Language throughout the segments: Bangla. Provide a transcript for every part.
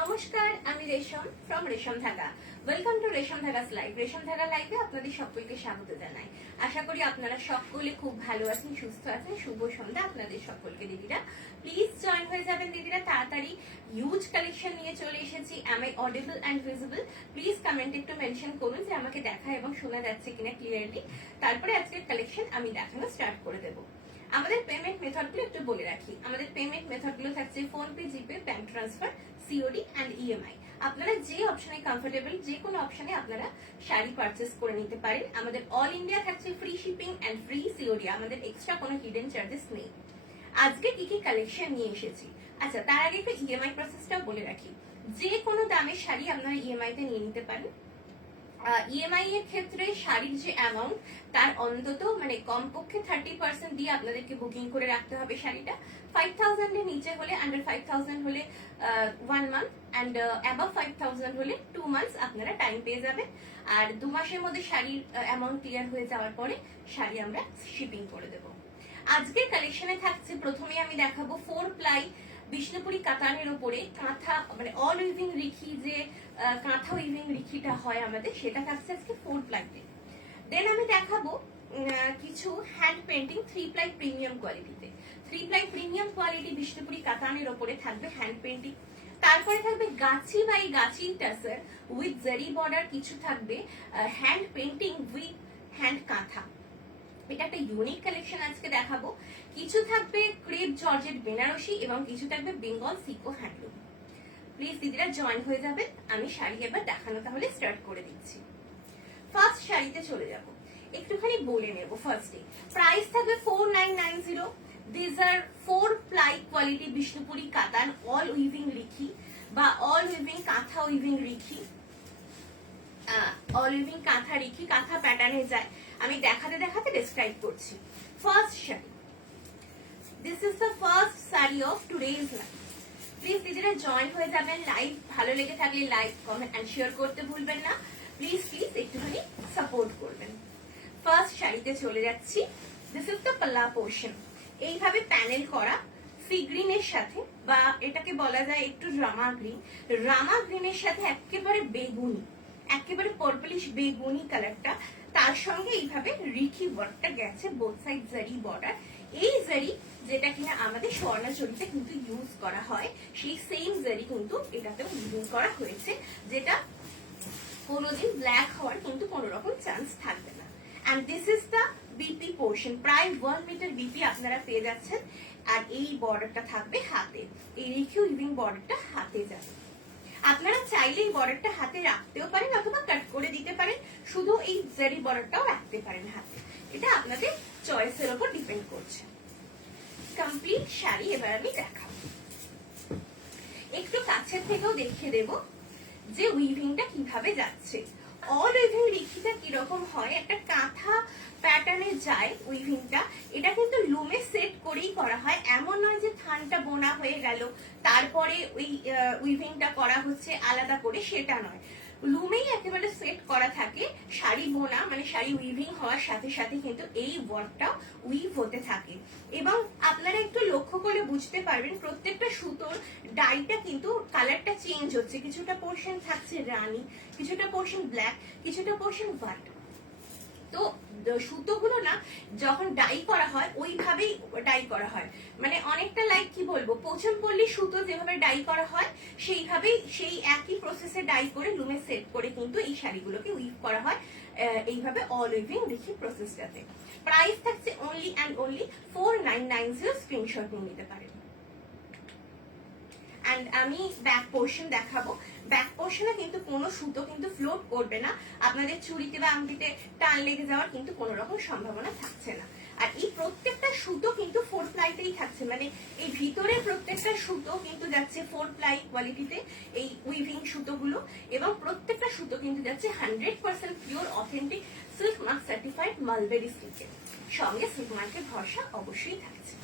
নমস্কার, আমি রেশম ফ্রম রেশম ধাগা। ওয়েলকাম টু রেশম ধাগাস লাইভ। রেশম ধাগা লাইভে আপনাদের সকলকে স্বাগত জানাই। আশা করি আপনারা সকলে খুব ভালো আছেন, সুস্থ আছেন। শুভ সন্ধ্যা আপনাদের সকলকে দিদিরা। প্লিজ জয়েন হয়ে যাবেন দিদিরা, তাড়াতাড়ি হিউজ কালেকশন নিয়ে চলে এসেছি। am I audible and visible? Please কমেন্টে একটু মেনশন করুন যে আমাকে দেখা এবং শোনা যাচ্ছে কিনা ক্লিয়ারলি। তারপরে আজকের কালেকশন আমি দেখানো স্টার্ট করে দেবো। আমাদের পেমেন্ট মেথডগুলো একটু বলে রাখি। আমাদের পেমেন্ট মেথডগুলো থাকছে PhonePe, GPay, bank transfer, COD and EMI. আপনারা যে অপশনে কমফোর্টেবল, যে কোনো অপশনে আপনারা শাড়ি পারচেস করে নিতে পারেন। আমাদের অল ইন্ডিয়া থাকছে free shipping and free COD. আমাদের এক্সট্রা কোনো হিডেন চার্জেস নেই। আজকে কি কি কালেকশন নিয়ে এসেছি, আচ্ছা তার আগে একটু ইএমআই প্রসেসটাও বলে রাখি। যে কোনো দামের শাড়ি আপনারা ইএমআই তে নিয়ে নিতে পারেন। ইএমআই এর ক্ষেত্রে শাড়ির যে অ্যামাউন্ট তার অন্তত মানে কমপক্ষে 30% দিয়ে আপনাদেরকে বুকিং করে রাখতে হবে শাড়িটা। 5000 এর নিচে হলে, আন্ডার 5000 হলে 1 মান্থ অ্যান্ড অ্যাবাভ 5000 হলে 2 মান্থস আপনারা টাইম পেয়ে যাবেন। আর 2 মাসের মধ্যে শাড়ির অ্যামাউন্ট ক্লিয়ার হয়ে যাওয়ার পরে শাড়ি আমরা শিপিং করে দেবো। আজকের কালেকশনে থাকছে, প্রথমে আমি দেখাবো 4 প্লাই বিষ্ণুপুরি কাতানের উপরে কাঁথা মানে অল উইভিং রিখি, যে কাঁথা উইভিং রিখিটা হয় আমাদের, সেটা থাকছে আজকে 4 প্লাইতে। দেন আমি দেখাবো কিছু হ্যান্ড পেন্টিং 3 প্লাই প্রিমিয়াম কোয়ালিটিতে। 3 প্লাই প্রিমিয়াম কোয়ালিটি বিষ্ণুপুরি কাতানের উপরে থাকবে হ্যান্ড পেন্টিং। তারপরে থাকবে গাছি বাই গাছি টাসার উইথ জারি বর্ডার, কিছু থাকবে হ্যান্ড পেন্টিং উইথ হ্যান্ড কাঁথা। এটা একটা ইউনিক কালেকশন আজকে দেখাবো। কিছু থাকবে ক্রেপ জর্জেট বেনারসি এবং কিছু থাকবে বেঙ্গল সিকো হ্যান্ডলুম। প্লিজ দিদিরা জয়েন হয়ে যাবেন। আমি শাড়ি এবার দেখানো তাহলে স্টার্ট করে দিচ্ছি। ফার্স্ট শাড়িতে চলে যাব, একটুখানি বলে নেব। ফার্স্টে প্রাইস থাকবে 4990। This are 4 ply quality Bishnupuri কাতান অল উইভিং রিখি বা অল উইভিং কাঁথা উইভিং রিখি। অল উইভিং কাঁথা রিখি, কাঁথা প্যাটার্নে যায়। আমি দেখাতে দেখাতে ডেসক্রাইব করছি। First sari, this is the first sari of today's live. Please দিদিরা জয়েন হয়ে যাবেন। লাইভ ভালো লেগে থাকলে লাইক, কমেন্ট এন্ড শেয়ার করতে ভুলবেন না। প্লিজ প্লিজ একটুখানি সাপোর্ট করবেন। ফার্স্ট শাড়িতে চলে যাচ্ছি। This is the pallu portion. এইভাবে প্যানেল করা সি গ্রিনের সাথে, বা এটাকে বলা যায় একটু রামা গ্রিন। রামা গ্রিনের সাথে একেবারে বেগুনি, একেবারে পার্পলিশ বেগুনি কালারটা, তার সঙ্গে এইভাবে রিখি ওয়ার্কটা গেছে, বোথ সাইড জারি বর্ডার। এই জারি যেটা কিনা আমাদের স্বর্ণাচরিতে কিন্তু ইউজ করা হয়, সেই সেম জারি কিন্তু এটাতেও ইউজ করা হয়েছে, যেটা কোনোদিন ব্ল্যাক হওয়ার কিন্তু কোনো রকম চান্স থাকবে না। And this is the BP portion. প্রায় 1 মিটার বিপি আপনারা পেয়ে যাচ্ছেন। আর এই বর্ডারটা থাকবে হাতে, এই রিখি উইভিং বর্ডারটা হাতে যাবে। আপনারা চাইলে এই বর্ডারটা হাতে রাখতেও পারেন অথবা কাট করে দিতে পারেন, শুধু এই জারি বর্ডারটাও রাখতে পারেন হাতে। এটা আপনাদের চয়েসের উপর ডিপেন্ড করছে। কমপ্লিট শাড়ি এবার আমি দেখাবো, একটু কাছের থেকেও দেখিয়ে দেব যে উইভিংটা কিভাবে যাচ্ছে। অল উইভিং রিখিটা কিরকম হয়, একটা কাঁথা প্যাটার্নে যায় উইভিংটা। এটা কিন্তু লুমে সেট করেই করা হয়, এমন নয় যে থানটা বোনা হয়ে গেল তারপরে ওই উইভিংটা করা হচ্ছে আলাদা করে, সেটা নয়। লুমেই একেবারে সেট করা থাকে। শাড়ি বোনা মানে শাড়ি উইভিং হওয়ার সাথে সাথে কিন্তু এই ওয়ার্কটাও উইভ হতে থাকে। এবং আপনারা একটু লক্ষ্য করে বুঝতে পারবেন প্রত্যেকটা সুতোর ডাইটা কিন্তু কালারটা চেঞ্জ হচ্ছে। কিছুটা পোর্শন থাকছে রানী, কিছুটা পোর্শন ব্ল্যাক, কিছুটা পোর্শন হোয়াইট। তো সুতোগুলো না যখন ডাই করা হয় ওইভাবেই ডাই করা হয়, মানে অনেকটা লাইক কি বলবো, পোচমপল্লী সুতো যেভাবে ডাই করা হয় সেইভাবেই, সেই একই প্রসেসে ডাই করে লুমে সেট করে কিন্তু এই শাড়িগুলোকে উইভ করা হয় এইভাবে অল উইভিং রিখি প্রসেসটাতে। প্রাইস থাকছে অনলি অ্যান্ড অনলি 4990। স্ক্রিনশট নিয়ে নিতে পারেন। এন্ড আমি ব্যাক পোর্শন দেখাবো। ব্যাক পোর্শনে কিন্তু কোনো সুতো কিন্তু ফ্লোট করবে না, আপনাদের চুড়িতে বা আংটিতে টান লেগে যাওয়ার কিন্তু কোনো রকম সম্ভাবনা থাকছে না। আর এই প্রত্যেকটা সুতো কিন্তু 4 প্লাইতেই থাকছে, মানে এই ভিতরে প্রত্যেকটা সুতো কিন্তু যাচ্ছে 4 প্লাই কোয়ালিটিতে এই উইভিং সুতোগুলো। এবং প্রত্যেকটা সুতো কিন্তু যাচ্ছে 100% pure authentic silk mark certified mulberry সিল্কের সঙ্গে সিল্ক মার্কের ভরসা অবশ্যই থাকছে।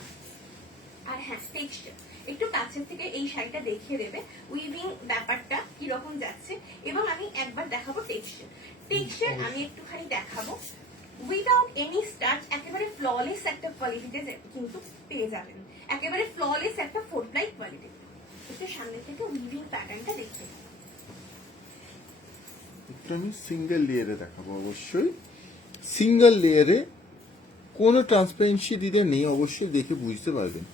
আর হ্যাঁ, টেক্সচার একটু কাছের থেকে এই শাড়িটা দেখিয়ে দেবে উইভিং ব্যাপারটা কিরকম যাচ্ছে। এবং আমি একবার দেখাবো টেক্সচার। টেক্সচার আমি একটুখানি দেখাবো। উইদাউট এনি স্টার্চ একেবারে ফ্ললেস একটা কোয়ালিটিতে কিন্তু পেয়ে যাবেন, একেবারে ফ্ললেস একটা 4 প্লাই কোয়ালিটি। একটু সামনে থেকে উইভিং প্যাটার্নটা দেখতে পাবো। একটু আমি সিঙ্গেল লেয়ারে দেখাবো। অবশ্যই সিঙ্গেল লেয়ারে কোনো ট্রান্সপারেন্সি দিতে নেই, অবশ্যই দেখে বুঝতে পারবেন।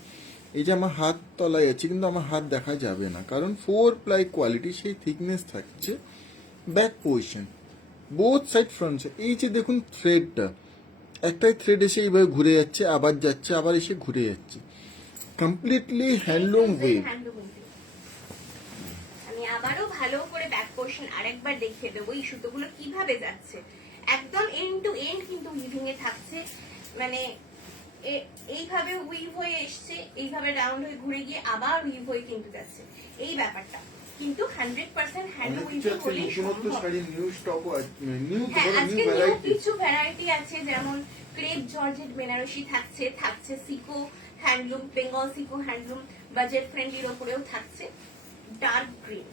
এই যে আমার হাত তলায় আছে, কিন্তু আমার হাত দেখা যাবে না, কারণ 4 প্লাই কোয়ালিটি, সেই থিকনেস থাকছে। Back position both side front side, এই যে দেখুন থ্রেডটা, একটাই থ্রেড এসে এইভাবে ঘুরে যাচ্ছে, আবার যাচ্ছে, আবার এসে ঘুরে যাচ্ছে, কমপ্লিটলি হ্যান্ডলুম ওয়েভ। আমি আবারও ভালো করে ব্যাক পোর্শন আরেকবার দেখিয়ে দেবো এই সুতোগুলো কিভাবে যাচ্ছে। একদম এন্ড টু এন্ড কিন্তু উইভিং এ থাকছে, মানে এইভাবে উইভ হয়ে এসছে, এইভাবে রাউন্ড হয়ে ঘুরে গিয়ে আবার উইভ হয়ে কিন্তু যাচ্ছে, এই ব্যাপারটা কিন্তু 100% হ্যান্ড উইভিং হলেই সম্ভব। হ্যাঁ, আজকে নিউ কিছু ভ্যারাইটি আছে, যেমন ক্রেপ জর্জেট বেনারসি থাকছে, থাকছে সিকো handloom, Bengal Seiko handloom budget ফ্রেন্ডলির ওপরেও থাকছে ডার্ক গ্রিন।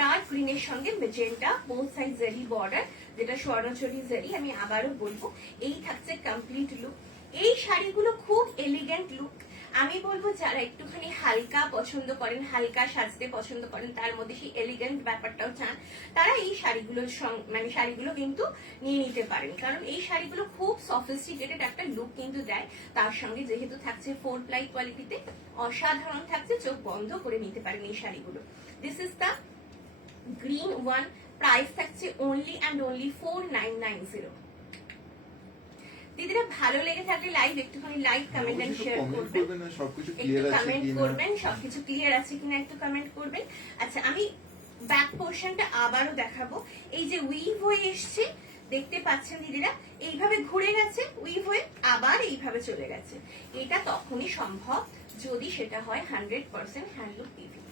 ডার্ক গ্রিনের সঙ্গে মেজেন্টা, বোথ সাইড জারি বর্ডার, যেটা স্বর্ণচরী জারি। আমি আবারও বলবো, এই থাকছে কমপ্লিট লুক। এই শাড়িগুলো খুব এলিগেন্ট লুক। আমি বলবো যারা একটুখানি হালকা পছন্দ করেন, হালকা সাজতে পছন্দ করেন, তার মধ্যে সেই এলিগেন্ট ব্যাপারটাও চান, তারা এই শাড়িগুলোর মানে শাড়িগুলো কিন্তু নিয়ে নিতে পারেন, কারণ এই শাড়িগুলো খুব সফিস্টিকেটেড একটা লুক কিন্তু দেয়। তার সঙ্গে যেহেতু থাকছে 4 প্লাই কোয়ালিটিতে, অসাধারণ থাকছে, চোখ বন্ধ করে নিতে পারেন এই শাড়িগুলো। This is the green one, price থাকছে অনলি অ্যান্ড অনলি 4990। দিদিরা ভালো লেগে থাকলে লাইভ একটুখানি লাইক কমেন্ট এন্ড শেয়ার করবেন, একটু কমেন্ট করবেন সবকিছু ক্লিয়ার আছে কিনা, একটু কমেন্ট করবেন। আচ্ছা, আমি ব্যাক পোর্শনটা আবারও দেখাবো। এই যে উইভ হয়ে এসছে দেখতে পাচ্ছেন দিদিরা, এইভাবে ঘুরে গেছে উইভ হয়ে, আবার এইভাবে চলে গেছে। এটা তখনই সম্ভব যদি সেটা হয় 100% handloom weaving.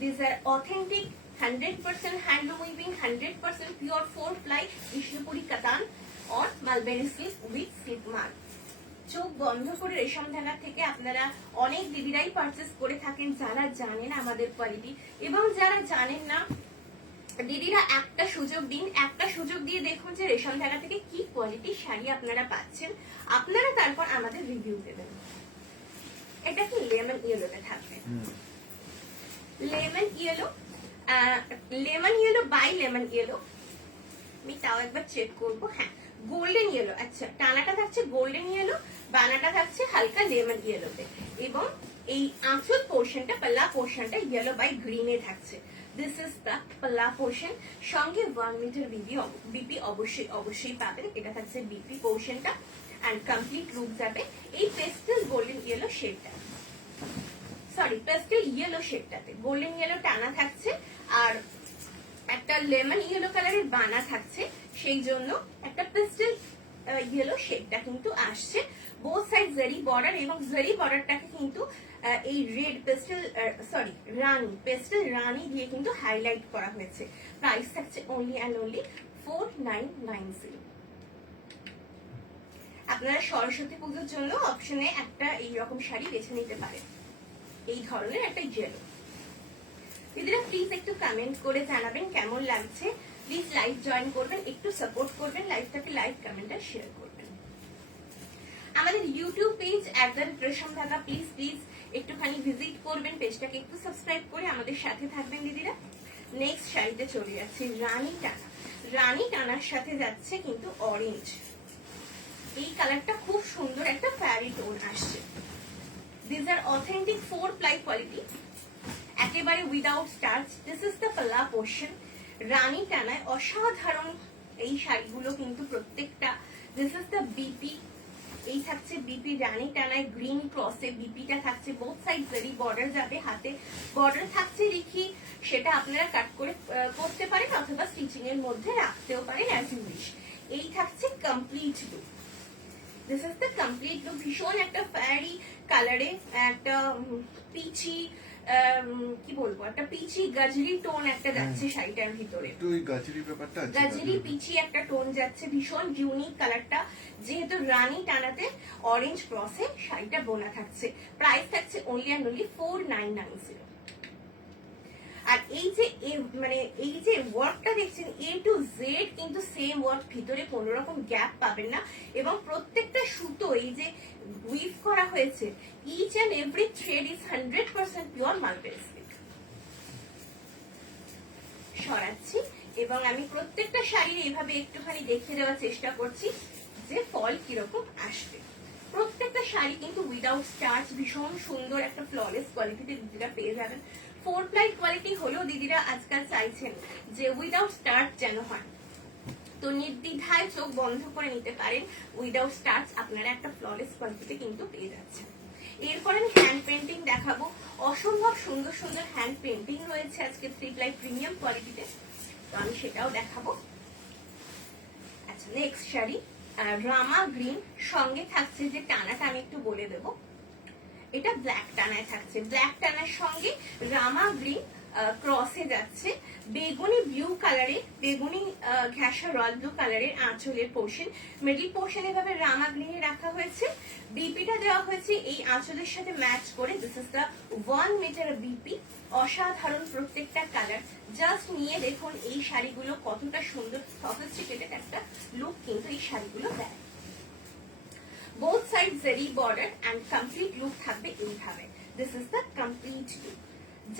These are authentic 100% handloom weaving, 100% pure 4 ply Vishnupuri katan or mulberry silk with silk mark. চোখ বন্ধ করে রেশম ধাগা থেকে আপনারা অনেক দিদিরাই পারচেস করে থাকেন, যারা জানেন আমাদের কোয়ালিটি, এবং যারা জানেন না দিদিরা একটা সুযোগ দিন, একটা সুযোগ দিয়ে দেখুন যে রেশম ধাগা থেকে কি কোয়ালিটি শাড়ি আপনারা পাচ্ছেন, আপনারা তারপর আমাদের রিভিউ দেবেন। এটা কি লেমন ইয়েলোতে থাকবে, lemon yellow, lemon yellow by lemon yellow. আমি তাও একবার চেক করবো। হ্যাঁ, গোল্ডেন ইয়েলো। আচ্ছা, টানাটা থাকছে গোল্ডেন ইয়েলো, বানাটা থাকছে হালকা লেমন ইয়েলোতে, এবং এই আঁচল পোর্শনটা, পাল্লা পোর্শনটা ইয়েলো বাই গ্রিনে থাকছে। This is the pallu portion. সঙ্গে 1 মিটার বিপি অবশ্যই অবশ্যই পাবেন। এটা থাকছে বিপি পোর্শনটা, অ্যান্ড কমপ্লিট লুক যাবে এই পেস্টেল গোল্ডেন ইয়েলো শেডটা, সরি পেস্টেল ইয়েলো শেডটাতে। গোল্ডেন ইয়েলো টানা থাকছে আর একটা লেমন ইয়েলো কালারের বানা থাকছে, সেই জন্য একটা পেস্টেল ইয়েলো শেডটা কিন্তু আসছে। বোথ সাইড জারি বর্ডার, এবং জারি বর্ডারটাকে কিন্তু এই রেড পেস্টেল, সরি পেস্টেল রানি দিয়ে কিন্তু হাইলাইট করা হয়েছে। প্রাইস থাকছে অনলি অ্যান্ড অনলি 4990। আপনারা সরস্বতী পুজোর জন্য অপশনে একটা এইরকম শাড়ি বেছে নিতে পারেন, এই ধরনের একটা ইয়েলো। দিদিরা প্লিজ একটু কমেন্ট করে জানাবেন কেমন লাগছে, প্লিজ লাইভ জয়েন করবেন, একটু সাপোর্ট করবেন, লাইভটাকে লাইক কমেন্ট আর শেয়ার করবেন। আমাদের ইউটিউব পেজ রেশম ধাগা, প্লিজ প্লিজ একটুখানি ভিজিট করবেন, পেজটাকে একটু সাবস্ক্রাইব করে আমাদের সাথে থাকবেন দিদিরা। নেক্সট শাড়িতে চলে যাচ্ছে রানী টানা। রানী টানার সাথে যাচ্ছে কিন্তু অরেঞ্জ, এই কালারটা খুব সুন্দর একটা ফ্যারি টোন আসছে। These are authentic 4 ply quality, একেবারে without starch. This is the pallu portion. রানী টানায় অসাধারণ এই শাড়িগুলো কিন্তু প্রত্যেকটা। দিস ইজ দ্য বিপি, এই থাকছে বিপি রানী টানায় গ্রিন ক্রসে বিপিটা থাকছে। বোথ সাইড জারি বর্ডার যাবে, হাতে বর্ডার থাকছে রেখি, সেটা আপনারা কাট করে করতে পারেন অথবা স্টিচিং এর মধ্যে রাখতেও পারেন অ্যাজ ইউ উইশ। এই থাকছে complete look. This is the complete look. ভীষণ একটা ফ্যারি কালারে, একটা পিচি, কি বলবো, একটা পিচি গাজরি টোন একটা যাচ্ছে শাড়িটার ভিতরে, গাজরি পিচি একটা টোন যাচ্ছে, ভীষণ ইউনিক কালারটা। যেহেতু রানী টানাতে অরেঞ্জ ক্রসে শাড়িটা বোনা থাকছে। প্রাইস থাকছে অনলি অ্যান্ড অনলি 4990। আর এই যে মানে এই যে ওয়ার্কটা দেখছেন A to Z কিন্তু সেম ওয়ার্ক, ভিতরে কোনো রকম গ্যাপ পাবেন না এবং প্রত্যেকটা সুতো এই যে উইভ করা হয়েছে, each and every thread is 100% pure mulberry silk. সরাচ্ছি এবং আমি প্রত্যেকটা শাড়ির এইভাবে একটুখানি দেখিয়ে দেওয়ার চেষ্টা করছি যে ফল কিরকম আসবে। প্রত্যেকটা শাড়ি কিন্তু উইদাউট স্টার্চ ভীষণ সুন্দর একটা ফ্ললেস কোয়ালিটিতে দিদিরা পেয়ে যাবেন। 4 প্লাই কোয়ালিটি হলেও দিদিরা আজকাল চাইছেন যে উইদাউট স্টার্চ যেন হয়, তো নির্দ্বিধায় চোখ বন্ধ করে নিতে পারেন, উইদাউট স্টার্চ আপনারা একটা ফ্ললেস কোয়ালিটিতে কিন্তু পেয়ে যাচ্ছেন। এরপর আমি হ্যান্ড পেন্টিং দেখাবো, অসম্ভব সুন্দর সুন্দর হ্যান্ড পেন্টিং রয়েছে আজকে 3 প্লাই প্রিমিয়াম কোয়ালিটিতে, তো আমি সেটাও দেখাবো। আচ্ছা, নেক্সট শাড়ি রামা গ্রিন, সঙ্গে থাকছে যে টানাটা আমি একটু বলে দেব, এটা ব্ল্যাক টানায় থাকছে, ব্ল্যাক টানার সঙ্গে রামা গ্রিন ক্রসে যাচ্ছে, বেগুনি ব্লু কালারে, বেগুনি ঘ্যাসা রয়্যাল ব্লু কালারের আঁচলের পোর্শন, মিডল পোর্শন এভাবে রামা গ্রিনে রাখা হয়েছে, বিপিটা দেওয়া হয়েছে এই আঁচলের সাথে ম্যাচ করে। This is the 1 metre BP, অসাধারণ প্রত্যেকটা কালার। জাস্ট নিয়ে দেখুন এই শাড়িগুলো কতটা সুন্দর, সফিস্টিকেটেড একটা লুক কিন্তু এই শাড়িগুলো দেয়। Both side zari border and complete look থাকবে এইভাবে। This is the complete look.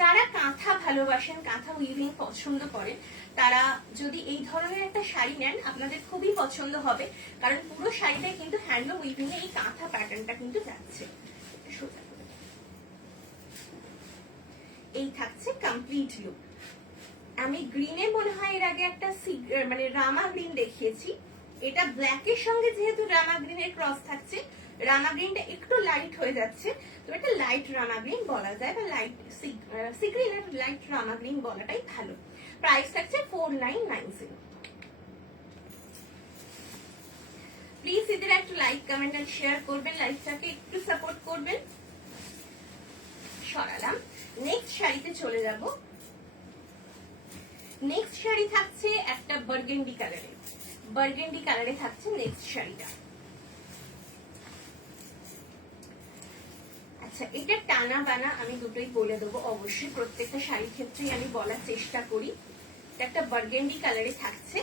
যারা কাঁথা ভালোবাসেন, কাঁথা উইভিং পছন্দ করেন, তারা যদি এই ধরনের একটা শাড়ি নেন আপনাদের খুবই পছন্দ হবে, কারণ পুরো শাড়িটাই কিন্তু হ্যান্ডলুম উইভিং এ এই কাঁথা প্যাটার্নটা কিন্তু যাচ্ছে। এই থাকছে কমপ্লিট লুক। আমি গ্রিনে মনে হয় এর আগে একটা মানে রামা গ্রিন দেখিয়েছি, এটা ব্ল্যাকের সঙ্গে যেহেতু রামা গ্রিনের ক্রস থাকছে, রামা গ্রিনটা একটু লাইট হয়ে যাচ্ছে, তো এটা লাইট রামা গ্রিন বলা যায়, বা লাইট সি গ্রিন আর লাইট রামা গ্রিন বলাটাই ভালো। প্রাইস থাকছে 4990। প্লিজ এদের একটু লাইক কমেন্ট এন্ড শেয়ার করবেন, লাইকটাকে একটু সাপোর্ট করবেন। সরালাম, নেক্সট শাড়িতে চলে যাব। নেক্সট শাড়ি থাকছে একটা বার্গেন্ডি কালারে, বার্গেন্ডি কালারে থাকছে নেক্সট শাড়িটা। আচ্ছা, এটা টানা বানা আমি দুটোই বলে দেবো, অবশ্যই প্রত্যেকটা শাড়ির ক্ষেত্রেই আমি বলার চেষ্টা করি। একটা বার্গেন্ডি কালারে থাকছে,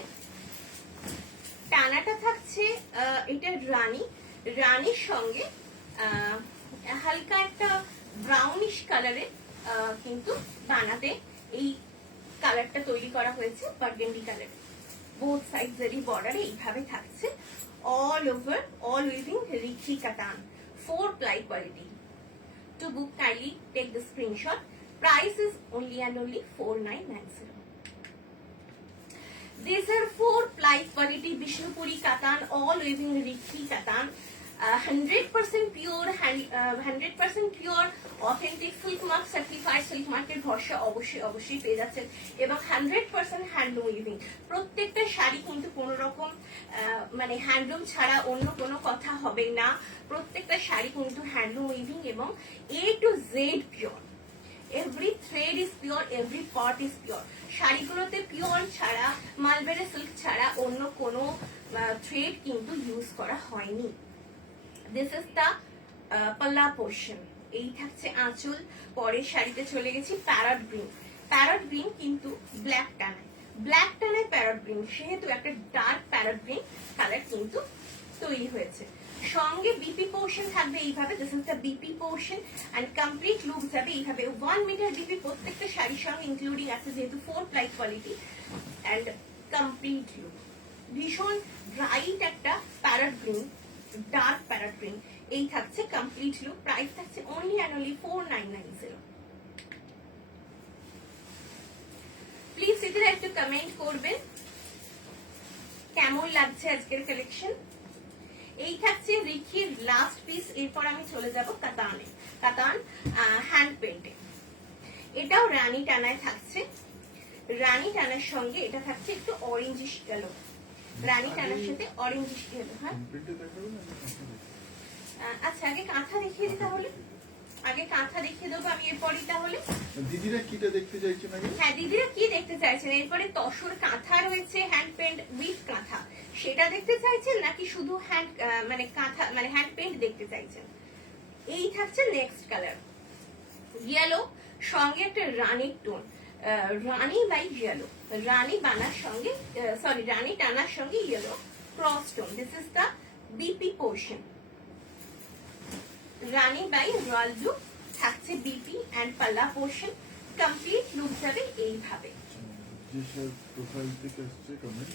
টানাটা থাকছে এটা রানী, রানীর সঙ্গে হালকা একটা ব্রাউনিশ কালারে কিন্তু বানাতে এই কালারটা তৈরি করা হয়েছে বার্গেন্ডি কালারে। বোথ সাইড জেরি বর্ডারে এইভাবে থাকছে, অল ওভার অল উইভিং রিখি কাতান, 4 ply quality. To book, kindly take the screenshot. Price is only and only 4990. These are 4 ply quality Bishnupuri katan, all weaving Rikhi katan. 100% pure, 100% pure, authentic silk mark certified silk market ভরসা অবশ্যই পেয়ে যাচ্ছেন, এবং 100% হ্যান্ডলুম উইভিং। প্রত্যেকটা শাড়ি কিন্তু কোনো রকম মানে হ্যান্ডলুম ছাড়া অন্য কোনো কথা হবে না, প্রত্যেকটা শাড়ি কিন্তু হ্যান্ডলুম উইভিং এবং A to Z pure. Every thread is pure, every part is pure. শাড়িগুলোতে পিওর ছাড়া, মালবেরি সিল্ক ছাড়া অন্য কোনো থ্রেড কিন্তু ইউজ করা হয়নি। This is the pallu portion, এই থাকছে আঁচল। পরের শাড়িতে চলে গেছি প্যারট গ্রিন, প্যারট গ্রিন কিন্তু ব্ল্যাক টানায়, ব্ল্যাক টানায় প্যারট গ্রিন, সেহেতু একটা ডার্ক প্যারট গ্রিন কালার কিন্তু তৈরি হয়েছে। সঙ্গে বিপি পোর্শন থাকবে এইভাবে, this is the BP portion and complete look যাবে এইভাবে। 1 মিটার বিপি প্রত্যেকটা শাড়ির সঙ্গে ইনক্লুডিং আছে, যেহেতু 4 ply quality and complete look. ভীষণ ব্রাইট একটা parrot green, dark parrot green, এই থাকছে কমপ্লিট লুক। প্রাইস থাকছে অনলি অ্যান্ড অনলি 4990। প্লিজ এদের একটু কমেন্ট করবেন কেমন লাগছে আজকের কালেকশন। এই থাকছে রিখির লাস্ট পিস, এরপর আমি চলে যাব কাতানে, কাতান হ্যান্ড পেন্টে। এটাও রানী টানায় থাকছে, রানী টানার সঙ্গে এটা থাকছে একটু অরেঞ্জিশ কালো, রানী টানার সাথে অরেঞ্জিশ কালো। হ্যাঁ আচ্ছা, আগে কাঁথা দেখিয়ে দিই তাহলে, আগে কাঁথা দেখিয়ে দেবো আমি, এরপরই তাহলে দিদিরা কিটা দেখতে চাইছেন আগে? হ্যাঁ, দিদিরা কি দেখতে চাইছেন? এরপরে তসর কাঁথা রয়েছে, হ্যান্ড পেন্ট উইথ কাঁথা, সেটা দেখতে চাইছেন নাকি শুধু হ্যান্ড মানে কাঁথা মানে হ্যান্ড পেন্ট দেখতে চাইছেন? এই থাকছে নেক্সট কালার ইয়েলো, সঙ্গে একটা রানির টোন। রানী বাই ইয়েলো, রানী বানার সঙ্গে রানী টানার সঙ্গে yellow cross stone. This is the BP portion. রানী বাই রয়্যাল ব্লু থাকছে বিপি অ্যান্ড পাল্লা পোর্শন। কমপ্লিট লুক যাবে এইভাবে। যে স্যার প্রোফাইল থেকে আসছে comment,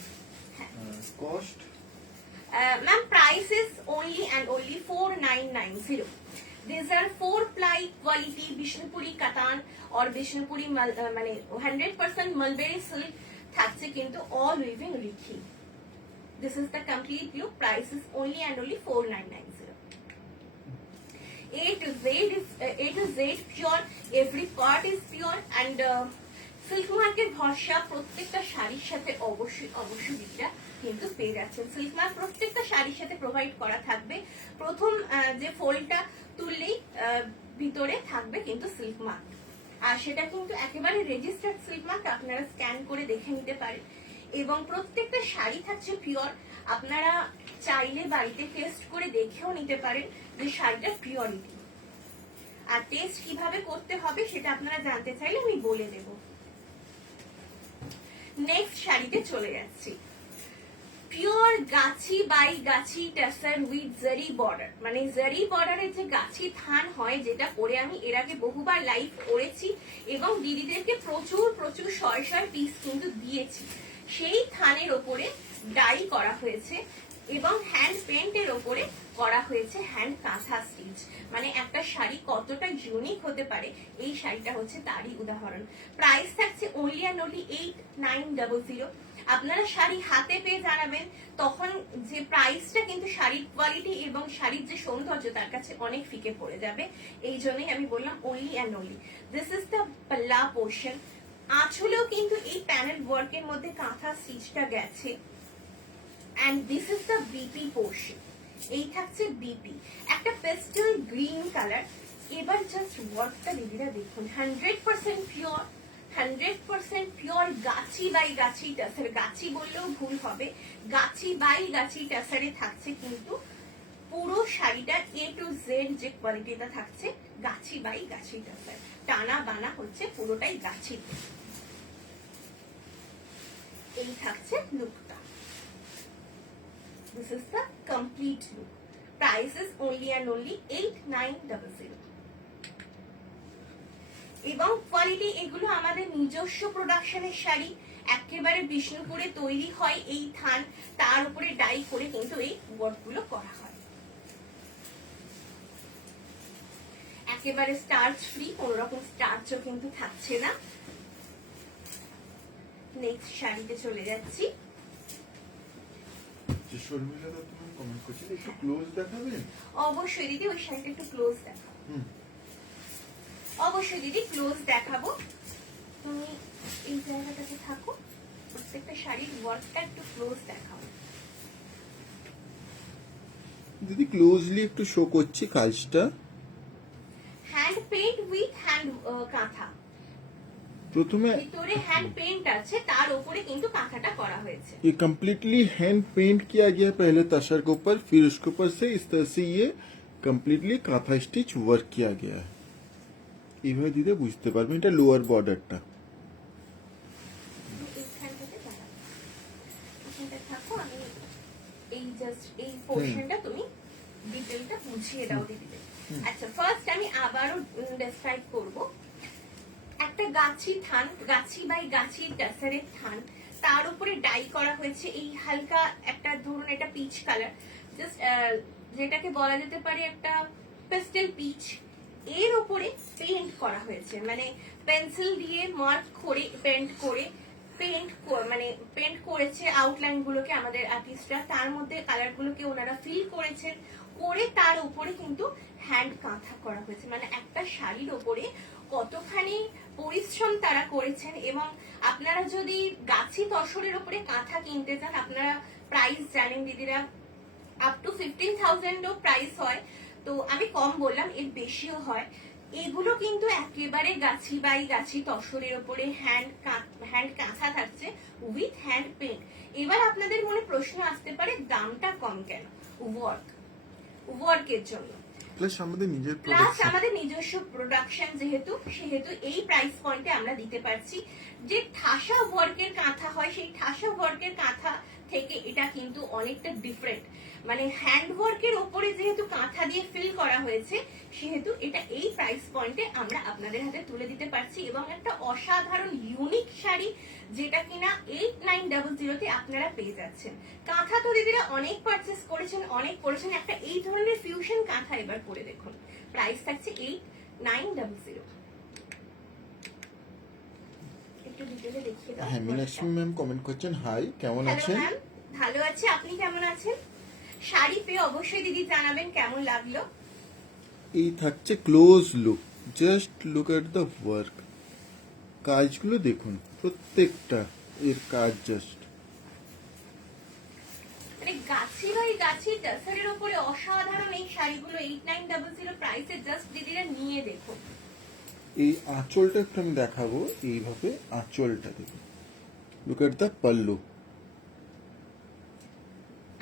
cost Ma'am, price is only and only 4990. These are 4-ply quality Bishnupuri katan or Bishnupuri মানে 100% mulberry silk থাকছে কিন্তু all weaving রিখি। This is the complete look. Price is only and only 4990. A to Z pure. Every part is pure and silk মার্কের ভরসা প্রত্যেকটা শাড়ির সাথে অবশ্যই অবশ্যই দিদিরা কিন্তু পেয়ে যাচ্ছেন। সিল্ক মার্ক প্রত্যেকটা শাড়ির সাথে প্রোভাইড করা থাকবে। প্রথম যে ফোল্ডটা তুললেই ভিতরে থাকবে কিন্তু সিল্ক মার্ক, আর সেটা কিন্তু একেবারে রেজিস্টার্ড সিল্ক মার্ক, আপনারা স্ক্যান করে দেখে নিতে পারেন। এবং প্রত্যেকটা শাড়ি থাকছে পিওর। আপনারা চাইলে বাড়িতে টেস্ট করে দেখেও নিতে পারেন যে শাড়িটা পিওরিটি। আর টেস্ট কিভাবে করতে হবে সেটা আপনারা জানতে চাইলে আমি বলে দেবো। নেক্সট শাড়িতে চলে যাচ্ছি। Pure Gachhi by Gachhi tussar with জারি বর্ডার, মানে জারি বর্ডারের যে গাছি থান হয়, যেটা পরে আমি এর আগে বহুবার লাইভ করেছি এবং দিদিদেরকে প্রচুর প্রচুর শয় পিস কিন্তু দিয়েছি। সেই থানের ওপরে ডাই করা হয়েছে এবং হ্যান্ড পেন্টের ওপরে করা হয়েছে হ্যান্ড কাঁথা স্টিচ। মানে একটা শাড়ি কতটা ইউনিক হতে পারে এই শাড়িটা হচ্ছে তারই উদাহরণ। প্রাইস থাকছে অনলি অ্যান্ড অনলি 8900। আপনারা শাড়ি হাতে পেয়ে জানাবেন, তখন যে প্রাইসটা কিন্তু শাড়ির কোয়ালিটি এবং শাড়ির যে সৌন্দর্য তার কাছে অনেক ফিকে পড়ে যাবে। এই জন্যই আমি বললাম only and only. This is the pallu portion. আঁচলেও কিন্তু এই প্যানেল ওয়ার্কের মধ্যে কাঁথা স্টিচটা গেছে। and this is the BP portion. এই থাকছে বিপি, একটা পেস্টেল গ্রিন কালার। এবার জাস্ট ওয়ার্কটা দিদিরা দেখুন, 100% পিওর, 100% পিওর গাছি বাই গাছি টাসার। গাছি বললেও ভুল হবে, গাছি বাই গাছি টাসারে থাকছে কিন্তু পুরো শাড়িটা A to Z যে কোয়ালিটিটা থাকছে গাছি বাই গাছি টাসার। টানা বানা হচ্ছে পুরোটাই গাছি। এই থাকছে লুকটা। This is the complete look. Price is only and only 8900. এবং কোয়ালিটি এগুলো আমাদের নিজস্ব প্রোডাকশনের শাড়ি, একেবারে বিষ্ণুপুরে তৈরি হয় এই থান, তার উপরে ডাই করে কিন্তু এই ওয়ার্কগুলো করা হয়। একেবারে স্টার্চ ফ্রি, কোন রকম স্টার্চও কিন্তু থাকছে না। নেক্সট শাড়িতে চলে যাচ্ছি। যে শর্মিলাদা তুমি কমেন্ট করছিলে, একটু ক্লোজ দেখাবেন? অবশ্যই দিদি, ওই শাড়িটা একটু ক্লোজ দেখাবো। অবশ্যই দিদি ক্লোজ দেখাবো। তুমি এই জায়গাটাতে থাকো, প্রত্যেকটা শাড়ির ওয়ার্কটা একটু ক্লোজ দেখাবো। দিদি ক্লোজলি একটু শো করছি কাজটা। হ্যান্ড পেইন্ট উইথ হ্যান্ড কাঁথা। প্রথমে ভিতরে হ্যান্ড পেইন্ট আছে, তার উপরে কিন্তু কাঁথাটা করা হয়েছে। ये कम्प्लीटली हैंड पेंट किया गया पहले तसर के ऊपर, फिर उसके ऊपर से इस तरह से ये कम्प्लीटली काथा स्टिच वर्क किया गया है। এইভাবে দিতে বুঝতে পারবেন এটা লোয়ার বর্ডারটা। থাকো, আমি এই জাস্ট এই পোর্শনটা তুমি ডিটেইলটা বুঝিয়ে দাও দিদিদের। আচ্ছা, ফার্স্ট আমি আবারও ডেসক্রাইব করব। একটা গাছি থান, গাছি বাই গাছি টাসারের থান, তার উপরে ডাই করা হয়েছে এই হালকা একটা, ধরুন এটা পিচ কালার, জাস্ট যেটাকে বলা যেতে পারে একটা পেস্টেল পিচ। এর উপরে পেইন্ট করা হয়েছে, মানে পেন্সিল দিয়ে মার্ক করে পেন্ট করেছে আউটলাইন গুলোকে আমাদের আর্টিস্টরা, তার মধ্যে কালার গুলোকে ওনারা ফিল করেছেন, করে তার উপরে কিন্তু হ্যান্ড কাঁথা করা হয়েছে। মানে একটা শাড়ির উপরে কতখানি পরিশ্রম তারা করেছেন। এবং আপনারা যদি গাছি তসরের উপরে কাঁথা কিনতে চান, আপনারা প্রাইস জানেন দিদিরা, আপ টু 15,000ও প্রাইস হয়। তো আমি কম বললাম, এর বেশিও হয়। এগুলো কিন্তু একেবারে গাছি বাই গাছি তসরের উপরে হ্যান্ড কাঁথা থাকছে উইথ হ্যান্ড পেন্ট। এবার আপনাদের মনে প্রশ্ন আসতে পারে দামটা কম কেন? ওয়ার্কের জন্য। প্লাস আমাদের নিজের প্লাস প্রোডাকশন। আমাদের নিজস্ব প্রোডাকশন সেহেতু এই প্রাইস পয়েন্টে আমরা দিতে পারছি। যে ঠাসা ওয়ার্কের কাঁথা হয় সেই ঠাসা ওয়ার্কের কাঁথা থেকে এটা কিন্তু অনেকটা ডিফারেন্ট, মানে হ্যান্ড ওয়ার্কের ওপরে যেহেতু কাঁথা দিয়ে ফিল করা হয়েছে সেহেতু এটা এই প্রাইস পয়েন্টে আমরা আপনাদের হাতে তুলে দিতে পারছি, এবং একটা অসাধারণ ইউনিক শাড়ি যেটা কিনা 8900 তে আপনারা পেয়ে যাচ্ছেন। কাঁথা তো দিদিরা অনেক পারচেস করেছেন, অনেক করেছেন, একটা এই ধরনের ফিউশন কাঁথা এবার করে দেখুন। প্রাইস থাকছে 8900। একটু ডিটেইলে দেখিয়ে দাও। হ্যাঁ, মীনাক্ষী ম্যাম কমেন্ট করছেন, হাই কেমন হ্যালো আছেন? ম্যাম, ভালো আছি, আপনি কেমন আছেন? শাড়ি পেয়ে অবশ্যই দিদি জানাবেন কেমন লাগলো। এই থাকছে close look, just look at the work. কাজগুলো দেখুন, প্রত্যেকটা এর কাজ জাস্ট মানে গাছি বাই গাছি টাসারের উপরে অসাধারণ এই শাড়িগুলো 8900 প্রাইসে জাস্ট দিদিরা নিয়ে দেখুন। এই আঁচলটা একটু আমি দেখাবো, এইভাবে আঁচলটা দেখুন, লুক এট দ্য পাল্লু।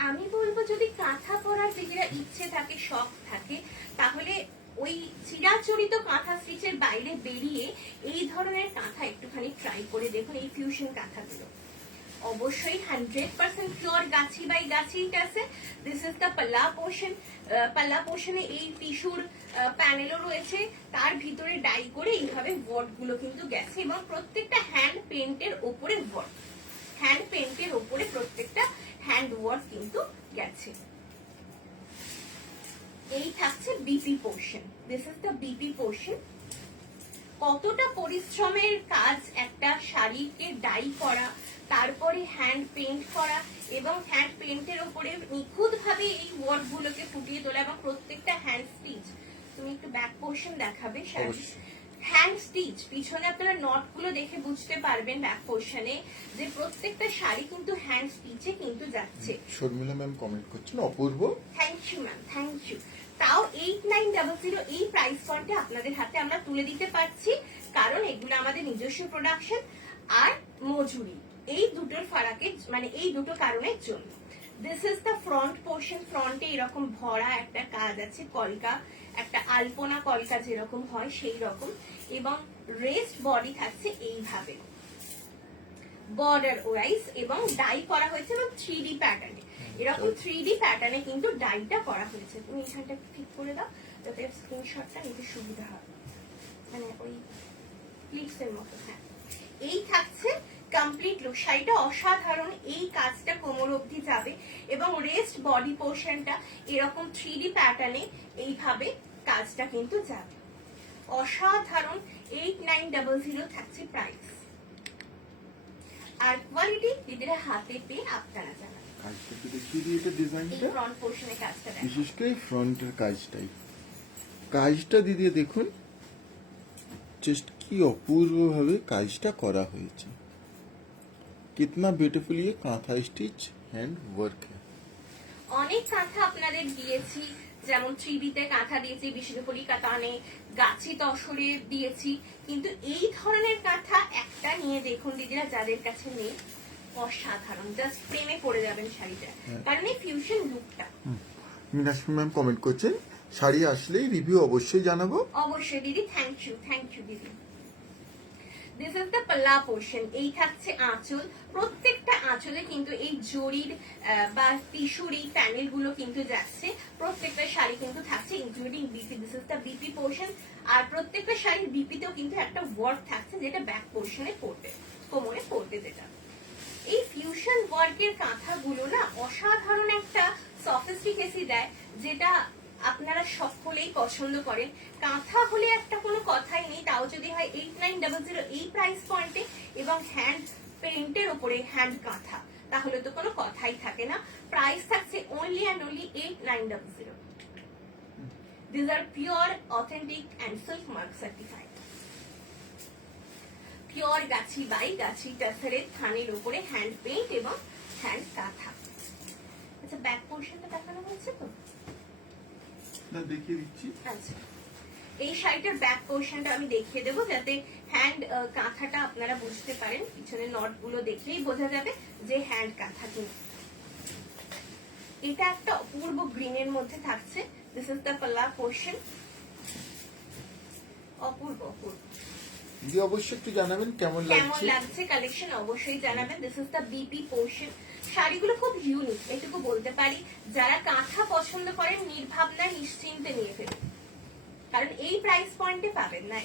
আমি বলবো যদি কাঁথা পরার দিদিরা ইচ্ছে থাকে, শখ থাকে, তাহলে ওই চিরাচরিত কাঁথা স্টিচের বাইরে বেরিয়ে এই ধরনের কাঁথা একটুখানি ট্রাই করে দেখুন। এই ফিউশন কাঁথাগুলো অবশ্যই 100% পিওর গাছি বাই গাছি আছে। This is the pallu portion. পাল্লা পোর্শনে এই টিস্যুর প্যানেলও রয়েছে, তার ভিতরে ডাই করে এইভাবে ওয়ার্ড গুলো কিন্তু গেছে, এবং প্রত্যেকটা হ্যান্ড পেন্টের ওপরে ওয়ার্ড, হ্যান্ড পেন্টের ওপরে প্রত্যেকটা হ্যান্ড ওয়ার্ক কিন্তু গেছে। এই থাকছে BP portion. This is the BP portion. কতটা পরিশ্রমের কাজ একটা শাড়িকে ডাই করা, তারপরে হ্যান্ড পেইন্ট করা, এবং হ্যান্ড পেইন্টের উপরে নিখুঁত ভাবে এই ওয়ার্ক গুলোকে ফুটিয়ে তোলা, এবং প্রত্যেকটা হ্যান্ড স্টিচ। তুমি একটু ব্যাক পোর্শন দেখাবে শাড়ি। হ্যান্ড স্টিচ পিছনে আপনারা নট গুলো দেখে বুঝতে পারবেন ব্যাক পোর্শনে যে প্রত্যেকটা শাড়ি কিন্তু হ্যান্ড স্টিচে কিন্তু যাচ্ছে। শর্মিলা ম্যাম কমেন্ট করছেন, অপূর্ব thank you ma'am, thank you. তাও 8900 এই প্রাইস পয়েন্টে আপনাদের হাতে আমরা তুলে দিতে পারছি, কারণ এগুলো আমাদের নিজস্ব প্রোডাকশন আর মজুরি, এই দুটোর ফারাকে, মানে এই দুটো কারণের জন্য। This is the front portion. ফ্রন্টে এরকম ভরা একটা কাজ আছে, কলকা, একটা আলপনা কলকা যেরকম হয় সেই রকম, এবং রেস্ট বডি থাকছে এইভাবে বর্ডার ওয়াইজ, এবং ডাই করা হয়েছে এবং 3D প্যাটার্নে। এরকম 3D প্যাটার্নে কিন্তু ডাইটা করা হয়েছে। তুমি এখানটা ঠিক করে দাও যাতে স্ক্রিনশটটা নিতে সুবিধা হয়, মানে ওই ক্লিপসের মতো। হ্যাঁ, এই থাকছে কমপ্লিট লুক। শাড়িটা অসাধারণ, এই কাজটা কোমর অবধি যাবে, এবং রেস্ট বডি পোর্শনটা এরকম 3D প্যাটার্নে এইভাবে কাজটা কিন্তু যাবে। অসাধারণ 8900 থাকছে প্রাইস। আর কোয়ালিটি দিদিরা হাতে পেয়ে আপনারা জানান। কাজটা একটু দেখিয়ে দিই, এটা এই ডিজাইনটা, ফ্রন্ট পোর্শনের কাজটা দেখো। বিশেষ করে ফ্রন্টের কাজটাই, কাজটা দিদি দেখুন, জাস্ট কি অপূর্ব ভাবে কাজটা করা হয়েছে। কিতনা বিউটিফুল ये কাঁথা স্টিচ হ্যান্ড ওয়ার্ক है। অনেক কাঁথা আপনাদের দিয়েছি, যেমন 3D তে কাঁথা দিয়েছি, বিষ্ণুপুরি কাতানে, গাছি তসরে দিয়েছি, কিন্তু এই ধরনের কাঁথা একটা নিয়ে দেখুন দিদিরা, যাদের কাছে নেই, অসাধারণ, জাস্ট প্রেমে পড়ে যাবেন শাড়িটা, কারণ এই ফিউশন লুকটা। মীনাক্ষী ম্যাম কমেন্ট করছেন, শাড়ি আসলেই রিভিউ অবশ্যই জানাবো। অবশ্যই দিদি, থ্যাংক ইউ দিদি। This is the pallu portion. এই থাকছে আঁচল। প্রত্যেকটা আঁচলে কিন্তু এই জরির বা টিস্যুর এই প্যানেল গুলো কিন্তু যাচ্ছে। প্রত্যেকটা শাড়ি কিন্তু থাকছে including BP. This is the BP portion. আর প্রত্যেকটা শাড়ির বিপিতেও কিন্তু একটা ওয়ার্ক থাকছে, যেটা ব্যাক পোর্শনে পড়বে, কোমরে পড়বে যেটা। এই ফিউশন ওয়ার্কের কাঁথাগুলো না অসাধারণ একটা সফিস্টিকেসি দেয়, যেটা আপনারা সকলেই পছন্দ করেন। কাঁথা হলে একটা কোনো কথাই নেই, তাও যদি হয় 8900 এই প্রাইস পয়েন্টে, এবং হ্যান্ড পেইন্টের উপরে হ্যান্ড কাঁথা, তাহলে তো কোনো কথাই থাকে না। প্রাইস থাকছে only and only 8900। These are pure, authentic and silk mark certified. Pure Gachhi by গাছি টাসারের থানের উপরে হ্যান্ড পেইন্ট এবং হ্যান্ড কাঁথা। আচ্ছা, ব্যাক পোর্শনটা দেখানো হয়েছে তো? না, দেখিয়ে দিচ্ছি। আচ্ছা, এই শাড়িটার ব্যাক পোর্শনটা আমি দেখিয়ে দেবো, যাতে হ্যান্ড কাঁথাটা আপনারা বুঝতে পারেন। পিছনে নট গুলো দেখলেই বোঝা যাবে যে হ্যান্ড কাঁথা কিন্তু। এটা একটা অপূর্ব গ্রিনের মধ্যে থাকছে, this is the pallu portion. অপূর্ব অপূর্ব। দিদি অবশ্যই একটু জানাবেন কেমন কেমন লাগছে। লাগছে কালেকশন অবশ্যই জানাবেন। This is the BP portion. শাড়িগুলো খুব ইউনিক, এটুকু বলতে পারি। যারা কাঁথা পছন্দ করেন নির্ভাবনা নিশ্চিন্তে নিয়ে ফেলুন, কারণ এই প্রাইস পয়েন্টে পাবেন না,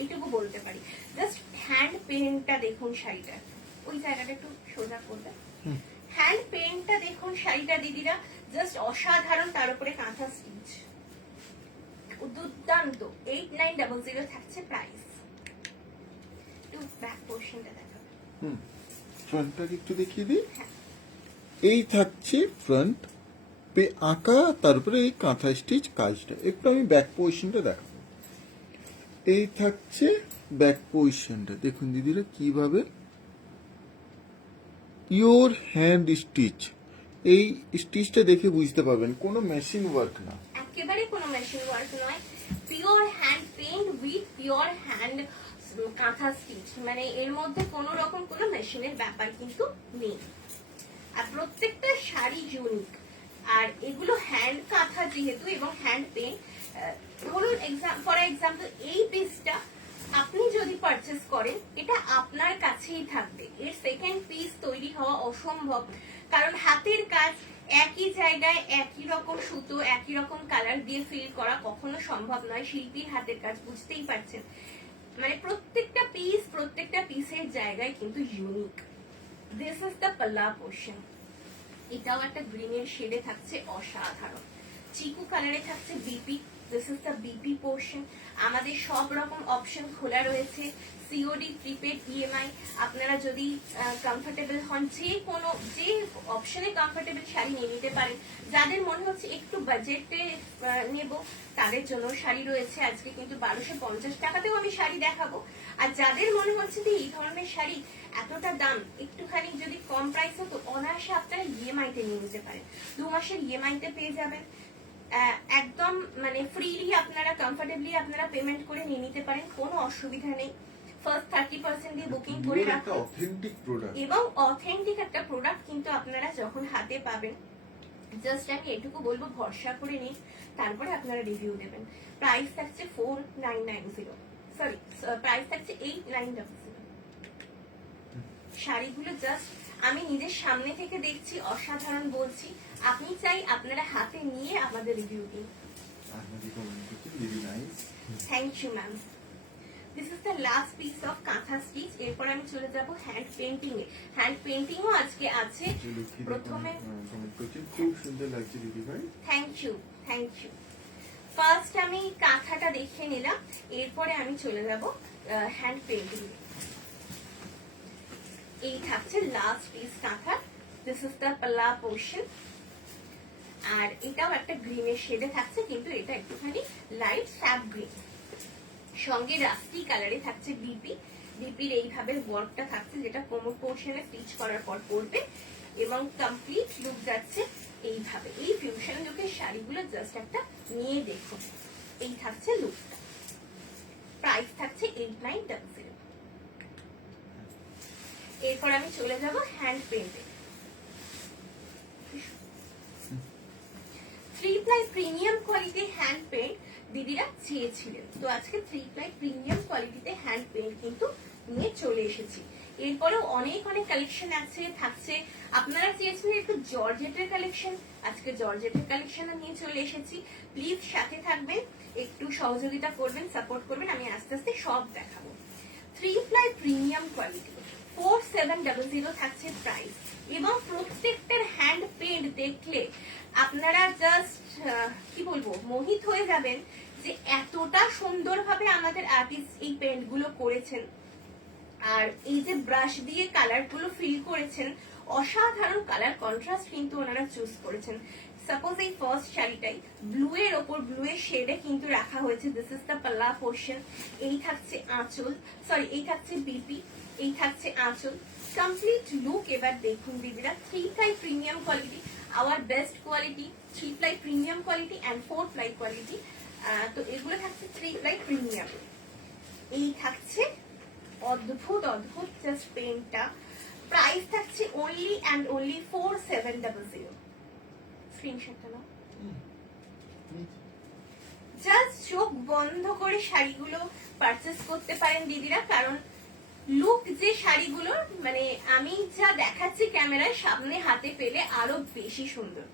এইটুকু বলতে পারি। জাস্ট হ্যান্ড পেন্টটা দেখুন শাড়িটা, ওই জায়গাটা একটু সোজা করবে। হ্যান্ড পেন্টটা দেখুন শাড়িটা দিদিরা, জাস্ট অসাধারণ। তার উপরে কাঁথা স্টিচ, দুর্দান্ত। 8900 থাকছে প্রাইস। একটু ব্যাক পোর্শনটা দেখাবো। ফ্রন্টটা একটু দেখিয়ে দিই। হ্যাঁ। এই থাকছে ফ্রন্ট পে আঁকা, তারপরে এই কাঁথা স্টিচ কাজটা। একটু আমি ব্যাক পজিশনটা দেখাবো। এই থাকছে ব্যাক পজিশনটা, দেখুন দিদিরা কিভাবে ইওর হ্যান্ড স্টিচ। এই স্টিচটা দেখে বুঝতে পারবেন কোনো মেশিন ওয়ার্ক না, একেবারে কোনো মেশিন ওয়ার্ক নয়, pure hand paint with pure hand কাঁথা স্টিচ। মানে এর মধ্যে কোনো রকম কোনো মেশিনের ব্যাপার কিন্তু নেই। আর প্রত্যেকটা শাড়ি ইউনিক। আর এগুলো হ্যান্ড কাঁথা যেহেতু এবং হ্যান্ড পেইন্ট, ধরুন ফর এক্সাম্পল এই পিসটা আপনি যদি পারচেস করেন, এটা আপনার কাছেই থাকবে। এর সেকেন্ড পিস তৈরি হওয়া অসম্ভব, কারণ হাতের কাজ একই জায়গায় একই রকম সুতো একই রকম কালার দিয়ে ফিল করা কখনো সম্ভব নয়। শিল্পীর হাতের কাজ, বুঝতেই পারছেন। মানে প্রত্যেকটা পিসের জায়গায় কিন্তু unique. This is the pallu portion. এটাও একটা গ্রিনের শেডে থাকছে, অসাধারণ। চিকু কালারে থাকছে BP. This is the BP portion. আমাদের সব রকম অপশন খোলা রয়েছে, সিওডি, প্রিপেড, ইএমআই। আপনারা যদি কমফোর্টেবল হন, যে অপশনে কমফোর্টেবল শাড়ি নিয়ে নিতে পারেন। যাদের মনে হচ্ছে একটু বাজেটে নেব, তাদের জন্য শাড়ি রয়েছে। আজকে কিন্তু 1250 টাকাতেও আমি শাড়ি দেখাবো। আর যাদের মনে হচ্ছে যে এই ধরনের শাড়ি এতটা দাম, একটুখানি যদি কম প্রাইস হতো, অনায়াসে আপনারা ইএমআই তে নিয়ে নিতে পারেন। 2 মাসের ইএমআই তে পেয়ে যাবেন। একদম মানে ফ্রিলি আপনারা কমফোর্টেবলি আপনারা পেমেন্ট করে নিয়ে নিতে পারেন, কোনো অসুবিধা নেই। ফার্স্ট 30% দিয়ে বুকিং করে রাখুন। অথেন্টিক প্রোডাক্ট এবং অথেন্টিক একটা প্রোডাক্ট কিন্তু আপনারা যখন হাতে পাবেন, জাস্ট আমি এটুকু বলবো ভরসা করে নিন, তারপরে আপনারা রিভিউ দেবেন। প্রাইস থাকছে 4990, সরি প্রাইস থাকছে 8900। শাড়িগুলো জাস্ট আমি নিজের সামনে থেকে দেখছি, অসাধারণ বলছি। আপনি চাই আপনারা হাতে নিয়ে আমাদের রিভিউ দিন। Thank you ma'am. This is the last piece of kantha stitch. এরপর আমি চলে যাব হ্যান্ড পেন্টিং এ। হ্যান্ড পেন্টিংও আজকে আছে। প্রথমে খুব সুন্দর লাগছে দিদি ভাই, থ্যাংক ইউ। ফার্স্ট আমি কাঁথাটা দেখে নিলাম, এরপরে আমি চলে যাব হ্যান্ড পেন্টিং এ। এই থাকছে লাস্ট পিস কাঁথা। This is the pallu portion. আর এটাও একটা গ্রিনের শেডে থাকছে, কিন্তু এটা একটুখানি লাইট স্যাপ গ্রিন। সঙ্গে রাস্টি কালারে থাকছে বিপি। বিপির এইভাবে ওয়ার্কটা থাকছে, যেটা কোমর পোর্শনে স্টিচ করার পর পড়বে, এবং কমপ্লিট লুক যাচ্ছে এইভাবে। এই ফিউশন লুকের শাড়িগুলো জাস্ট একটা নিয়ে দেখুন। এই থাকছে লুকটা। প্রাইস থাকছে 8900। এরপর আমি চলে যাব হ্যান্ড পেন্টে। 3 ply প্রিমিয়াম কোয়ালিটির হ্যান্ড পেন্ট দিদিরা চেয়েছিলেন, তো আজকে 3 ply প্রিমিয়াম কোয়ালিটিতে হ্যান্ড পেন্ট কিন্তু নিয়ে চলে এসেছি। এরপরেও অনেক কালেকশন থাকছে। আপনারা চেয়েছিলেন একটু জর্জেটের কালেকশন, আজকে জর্জেটের কালেকশন নিয়ে চলে এসেছি। প্লিজ সাথে থাকবেন, একটু সহযোগিতা করবেন, সাপোর্ট করবেন, আমি আস্তে আস্তে সব দেখাবো। 3 ply প্রিমিয়াম কোয়ালিটি 4700 থাকছে প্রাইস। এবং প্রত্যেকটার হ্যান্ড পেন্ট দেখলে আপনারা জাস্ট কি বলবো, মোহিত হয়ে যাবেন যে এতটা সুন্দরভাবে আমাদের আর্টিস্ট এই পেন্ট গুলো করেছেন। আর এই যে ব্রাশ দিয়ে কালার গুলো ফিল করেছেন, অসাধারণ কালার কন্ট্রাস্ট কিন্তু ওনারা চুজ করেছেন। সাপোজ এই ফার্স্ট শাড়িটাই ব্লু এর ওপর ব্লু এর শেডে কিন্তু রাখা হয়েছে। This is the pallu portion. এই থাকছে আঁচল, সরি এই থাকছে বিপি, এই থাকছে আঁচল। কমপ্লিট লুক এবার দেখুন দিদিরা। 3 ply premium quality, our best quality. 3 ply premium quality and 4 ply quality. তো এগুলো থাকছে 3 ply প্রিমিয়াম। এই থাকছে অদ্ভুত জাস্ট পেনটা। প্রাইস থাকছে অনলি অ্যান্ড অনলি 4700। স্ক্রিনশটটা নাও। জাস্ট চোখ বন্ধ করে শাড়িগুলো পারচেস করতে পারেন দিদিরা, কারণ লুক যে শাড়িগুলোর মানে আমি যা দেখাচ্ছি ক্যামেরায় সামনে হাতে পেলে আরো বেশি সুন্দর।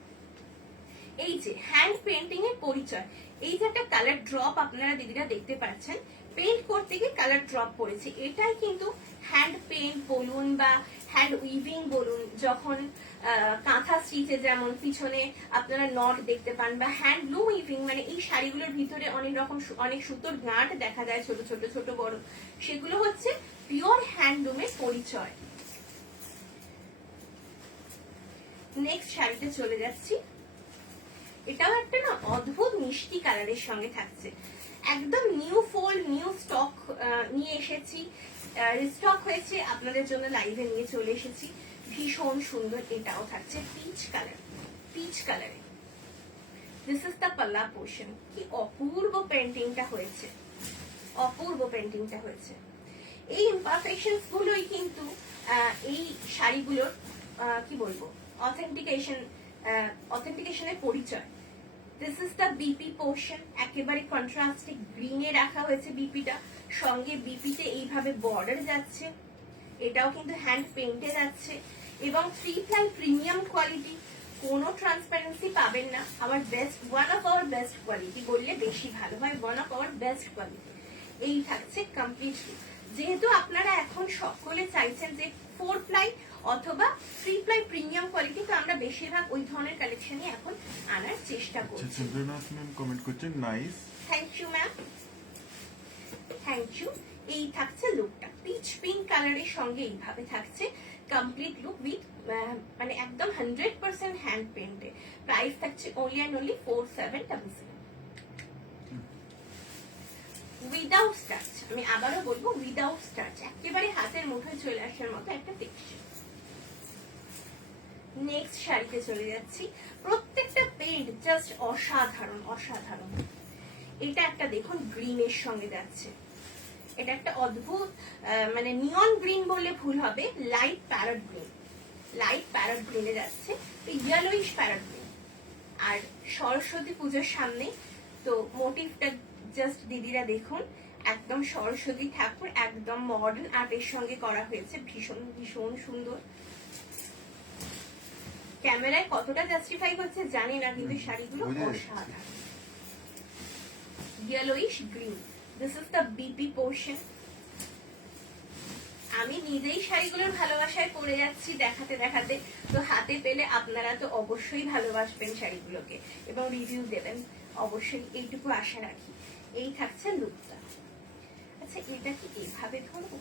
এই যে হ্যান্ড পেন্টিং এর পরিচয়, এই যে একটা কালার ড্রপ আপনারা দিদিরা দেখতে পাচ্ছেন, পেন্ট করতে গিয়ে কালার ড্রপ পড়েছে, এটাই কিন্তু হ্যান্ড পেন্ট বলুন বা হ্যান্ড উইভিং বলুন, যখন কাঁথা স্টিচে যেমন পিছনে আপনারা নট দেখতে পান, বা হ্যান্ডলুম উইভিং মানে এই শাড়িগুলোর ভিতরে অনেক রকম অনেক সুতোর গাঁট দেখা যায়, ছোট ছোট ছোট বড়, সেগুলো হচ্ছে পিওর হ্যান্ডলুমের পরিচয়। নেক্সট শাড়িতে চলে যাচ্ছি। এটাও একটা না অদ্ভুত মিষ্টি কালারের সঙ্গে থাকছে, একদম নিউ ফোল্ড নিউ স্টক নিয়ে এসেছি, রিস্টক হয়েছে আপনাদের জন্য, লাইভে নিয়ে চলে এসেছি। ভীষণ সুন্দর, এটাও থাকছে পিচ কালার, পিচ কালারে। This is the pallu portion. কি অপূর্ব পেন্টিংটা হয়েছে, অপূর্ব পেন্টিংটা হয়েছে। এই ইমপারফেকশনস গুলোই কিন্তু এই শাড়িগুলোর কি বলবো অথেন্টিকেশনের পরিচয়। This is the BP portion, একেবারে কন্ট্রাস্টিক গ্রিনে রাখা হয়েছে বিপিটা, সঙ্গে বিপিতে এইভাবে বর্ডার যাচ্ছে, এটাও কিন্তু হ্যান্ড পেইন্টে যাচ্ছে, এবং 3 ply প্রিমিয়াম কোয়ালিটি, কোনো ট্রান্সপারেন্সি পাবেন না। আবার best, one of our best quality বললে বেশি ভালো হয়, one of our best quality. এই থাকছে কমপ্লিটলি। যেহেতু আপনারা এখন সকলে চাইছেন যে 4 ply অথবা 3 ply প্রিমিয়াম কোয়ালিটি, তো আমরা বেশিরভাগ ওই ধরনের কালেকশনই এখন আনার চেষ্টা করছি। চন্দ্রনাথ ম্যাম কমেন্ট করছেন nice, thank you ma'am, thank you. এই থাকছে লুকটা পিচ পিঙ্ক কালারের সঙ্গে, এইভাবে থাকছে কমপ্লিট লুক উইথ মানে একদম 100% হ্যান্ড পেন্টে। প্রাইস থাকছে only and only 4700 without starch. আমি আবারও বলবো উইদাউট স্টার্চ, একেবারে হাতের মুঠোয় চলে আসার মতো একটা টেক্সচার। নেক্সট শাড়িতে চলে যাচ্ছি। প্রত্যেকটা পেন্ট জাস্ট অসাধারণ, অসাধারণ। এটা একটা দেখুন গ্রিনের সঙ্গে যাচ্ছে, এটা একটা অদ্ভুত মানে নিয়ন গ্রিন বললে ভুল হবে, light parrot green, light parrot গ্রিনে যাচ্ছে, ইয়েলোইশ প্যারট গ্রিন। আর সরস্বতী পুজোর সামনে তো মোটিভটা জাস্ট দিদিরা দেখুন, একদম সরস্বতী ঠাকুর, একদম মডার্ন আর্টের সঙ্গে করা হয়েছে, ভীষণ ভীষণ সুন্দর। ক্যামেরায় কতটা জাস্টিফাই হচ্ছে জানি না, কিন্তু শাড়িগুলো অসাধারণ। Yellowish green, this is the BP portion. আমি নিজেই শাড়িগুলোর ভালোবাসায় পড়ে যাচ্ছি দেখাতে দেখাতে, তো হাতে পেলে আপনারা তো অবশ্যই ভালোবাসবেন শাড়িগুলোকে এবং রিভিউ দেবেন অবশ্যই, এইটুকু আশা রাখি। এই থাকছে লুকটা। আচ্ছা এটা কি এইভাবে ধরবো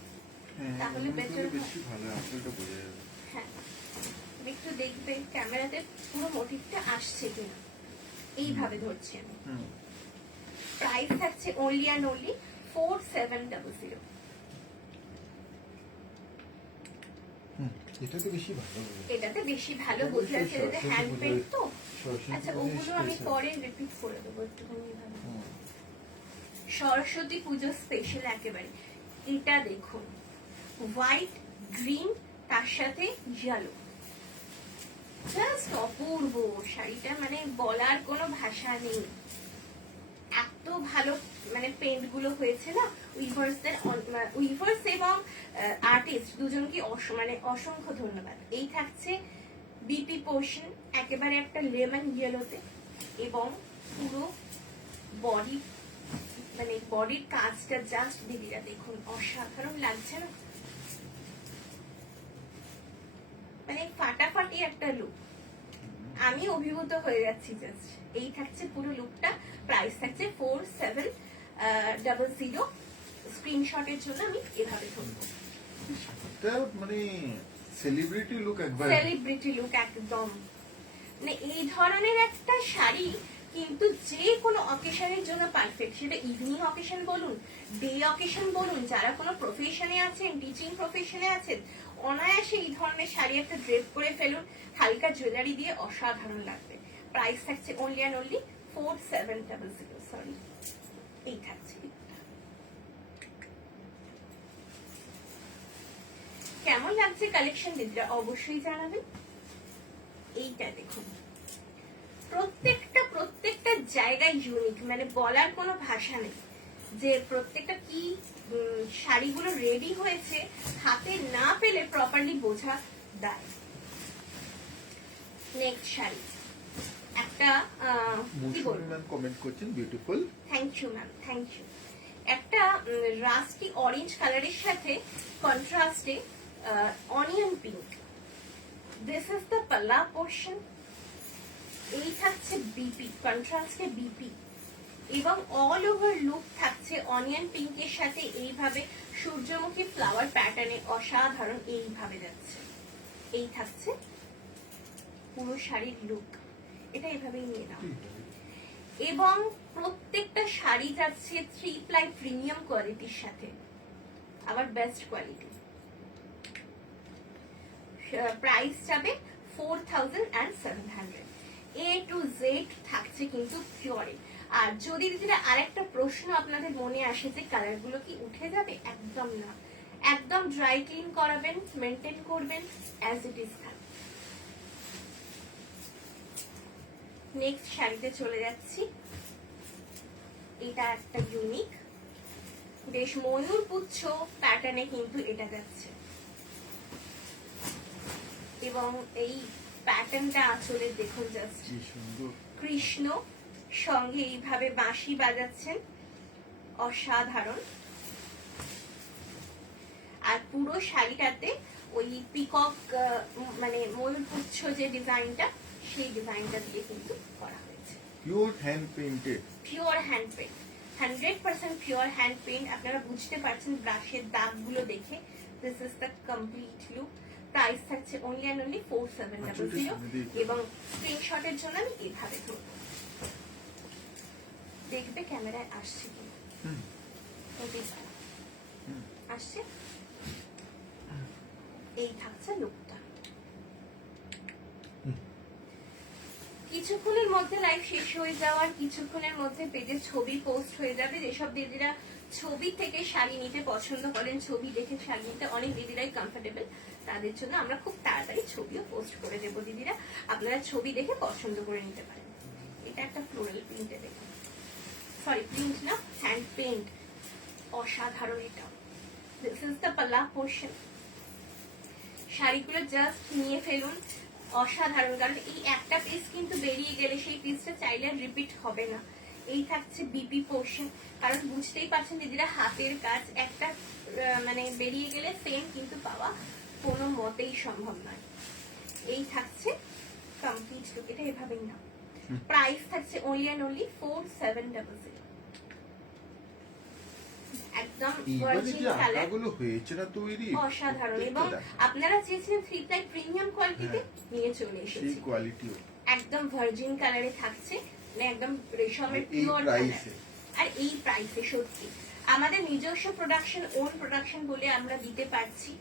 তাহলে বেটার বেশি ভালো, আসলটা বোঝা যাবে। হ্যাঁ, একটু দেখবেন ক্যামেরাতে পুরো মোটিভটা আসছে কিনা, এইভাবে ধরছি আমি। প্রাইস থাকছে only and only 4700। এটাতে বেশি ভালো হবে, এটাতে বেশি ভালো বোঝা যাচ্ছে, এটা হ্যান্ড পেইন্ট তো। আচ্ছা ওগুলো আমি পরে রিপিট করে দেবো একটুখানি ভাবে। সরস্বতী পুজো স্পেশাল একেবারে। এটা দেখুন হোয়াইট গ্রিন তার সাথে ইয়েলো, জাস্ট অপূর্ব শাড়িটা, মানে বলার কোনো ভাষা নেই। এত ভালো মানে পেন্ট গুলো হয়েছে না উইভার্স এবং আর্টিস্ট দুজনকে মানে অসংখ্য ধন্যবাদ। এই থাকছে বিপি পোর্শন, একেবারে একটা লেমন ইয়েলোতে, এবং পুরো বডি মানে বডির কাজটা জাস্ট দিদিরা দেখুন অসাধারণ লাগছে না, মানে ফাটাফাটি একটা লুক। আমি অভিভূত হয়ে যাচ্ছি জাস্ট। এই থাকছে পুরো লুকটা, প্রাইস থাকছে 4700। স্ক্রিনশটের জন্য আমি এভাবে ধরবো, মানে সেলিব্রিটি লুক, একবার সেলিব্রিটি লুক একদম। মানে এই ধরনের একটা শাড়ি কিন্তু যে কোনো অকেশনের জন্য পারফেক্ট, সেটা ইভিনিং অকেশন বলুন, ডে অকেশন বলুন, যারা কোনো প্রফেশনে আছেন, টিচিং প্রফেশনে আছেন, অনায়াসে এই ধরনের শাড়ি একটা ড্রেপ করে ফেলুন হালকা জুয়েলারি দিয়ে, অসাধারণ লাগবে। প্রাইস থাকছে only and only 4700। সরি, এই থাকছে। কেমন লাগছে কালেকশন দিদিরা অবশ্যই জানাবেন। এইটা দেখুন প্রত্যেকটা জায়গায় ইউনিক, মানে বলার কোনো ভাষা নেই যে প্রত্যেকটা কি শাড়িগুলো রেডি হয়েছে হাতে না পেলে প্রপারলি বোঝা দেয়। নেক্সট শাড়ি একটা কি বলবো, ম্যাম কমেন্ট করছেন beautiful. Thank you ma'am, thank you. একটা রাস্টি অরেঞ্জ কালারের সাথে কন্ট্রাস্টে onion pink. This is the pallu portion. এই থাকছে বিপি, কন্ট্রাস্টে বিপি, এবং অল ওভার লুক থাকছে অনিয়ন পিঙ্কের সাথে এইভাবে সূর্যমুখী ফ্লাওয়ার প্যাটার্নে অসাধারণ এইভাবে যাচ্ছে। এই থাকছে পুরো শাড়ির লুক, এটা এভাবেই নিয়ে নাও। এবং প্রত্যেকটা শাড়ি যাচ্ছে 3 প্লাই প্রিমিয়াম কোয়ালিটির সাথে, আবার বেস্ট কোয়ালিটি। প্রাইস যাবে 4700। A to Z থাকছে কিন্তু পিওরে। আর যদি দিদিরা আরেকটা প্রশ্ন আপনাদের মনে আসে যে কালার গুলো কি উঠে যাবে, একদম না, একদম ড্রাই ক্লিন করাবেন, মেনটেন করবেন, অ্যাজ ইট ইজ থাকবে। নেক্সট শাড়িতে চলে যাচ্ছি। এটা একটা ইউনিক, বেশ ময়ূর পুচ্ছ প্যাটার্নে কিন্তু এটা যাচ্ছে, এবং এই প্যাটার্নটা আঁচলে দেখুন জাস্ট কি সুন্দর। কৃষ্ণ সঙ্গে এইভাবে বাঁশি বাজাচ্ছেন, অসাধারণ। আর পুরো শাড়িটাতে ওই পিকক মানে ময়ূরপুচ্ছ যে ডিজাইনটা, সেই ডিজাইনটা দিয়ে কিন্তু করা হয়েছে। Pure hand painted, pure hand paint, 100% pure hand paint. আপনারা বুঝতে পারছেন ব্রাশের দাগগুলো দেখে। This is the complete look. Price থাকছে অনলি অ্যান্ড অনলি 4700, এবং স্ক্রিনশটের জন্য আমি এইভাবে ধরবো, দেখবে ক্যামেরায় আসছে কি আসছে। এই থাকছে লুকটা। কিছুক্ষণের মধ্যে লাইভ শেষ হয়ে যাওয়ার কিছুক্ষণের মধ্যে পেজে ছবি পোস্ট হয়ে যাবে। যেসব দিদিরা ছবি থেকে শাড়ি নিতে পছন্দ করেন, ছবি দেখে শাড়ি নিতে অনেক দিদিরাই কমফোর্টেবল, তাদের জন্য আমরা খুব তাড়াতাড়ি ছবিও পোস্ট করে দেবো দিদিরা, আপনারা ছবি দেখে পছন্দ করে নিতে পারেন। এটা একটা ফ্লোরাল প্রিন্টে দেখুন, সরি প্রিন্ট না, হ্যান্ড পেইন্ট, অসাধারণ। এটা this is the pallu portion. শাড়িগুলো জাস্ট নিয়ে ফেলুন, অসাধারণ। কারণ এই একটা পিস কিন্তু বেরিয়ে গেলে সেই পিসটা চাইলে রিপিট হবে না। এই থাকছে বিপি পোর্শন, কারণ বুঝতেই পারছেন দিদিরা হাতের কাজ, একটা মানে বেরিয়ে গেলে সেম কিন্তু পাওয়া কোনো মতেই সম্ভব নয়। এই থাকছে কমপ্লিট লুক, এটা এভাবেই না। প্রাইস থাকছে অনলি অ্যান্ড অনলি 4700। একদম ভার্জিন কালার, হয়েছে না তৈরি, অসাধারণ। এবং আপনারা চেয়েছিলেন 3 প্লাই প্রিমিয়াম কোয়ালিটিতে, নিয়ে চলে এসেছি। সেই কোয়ালিটিও একদম ভার্জিন কালারে থাকছে, মানে একদম রেশমের এই পিওর কালার। প্রাইসে, আর এই প্রাইসে সত্যি আমাদের নিজস্ব প্রোডাকশন, ওন প্রোডাকশন বলে আমরা দিতে পারছি।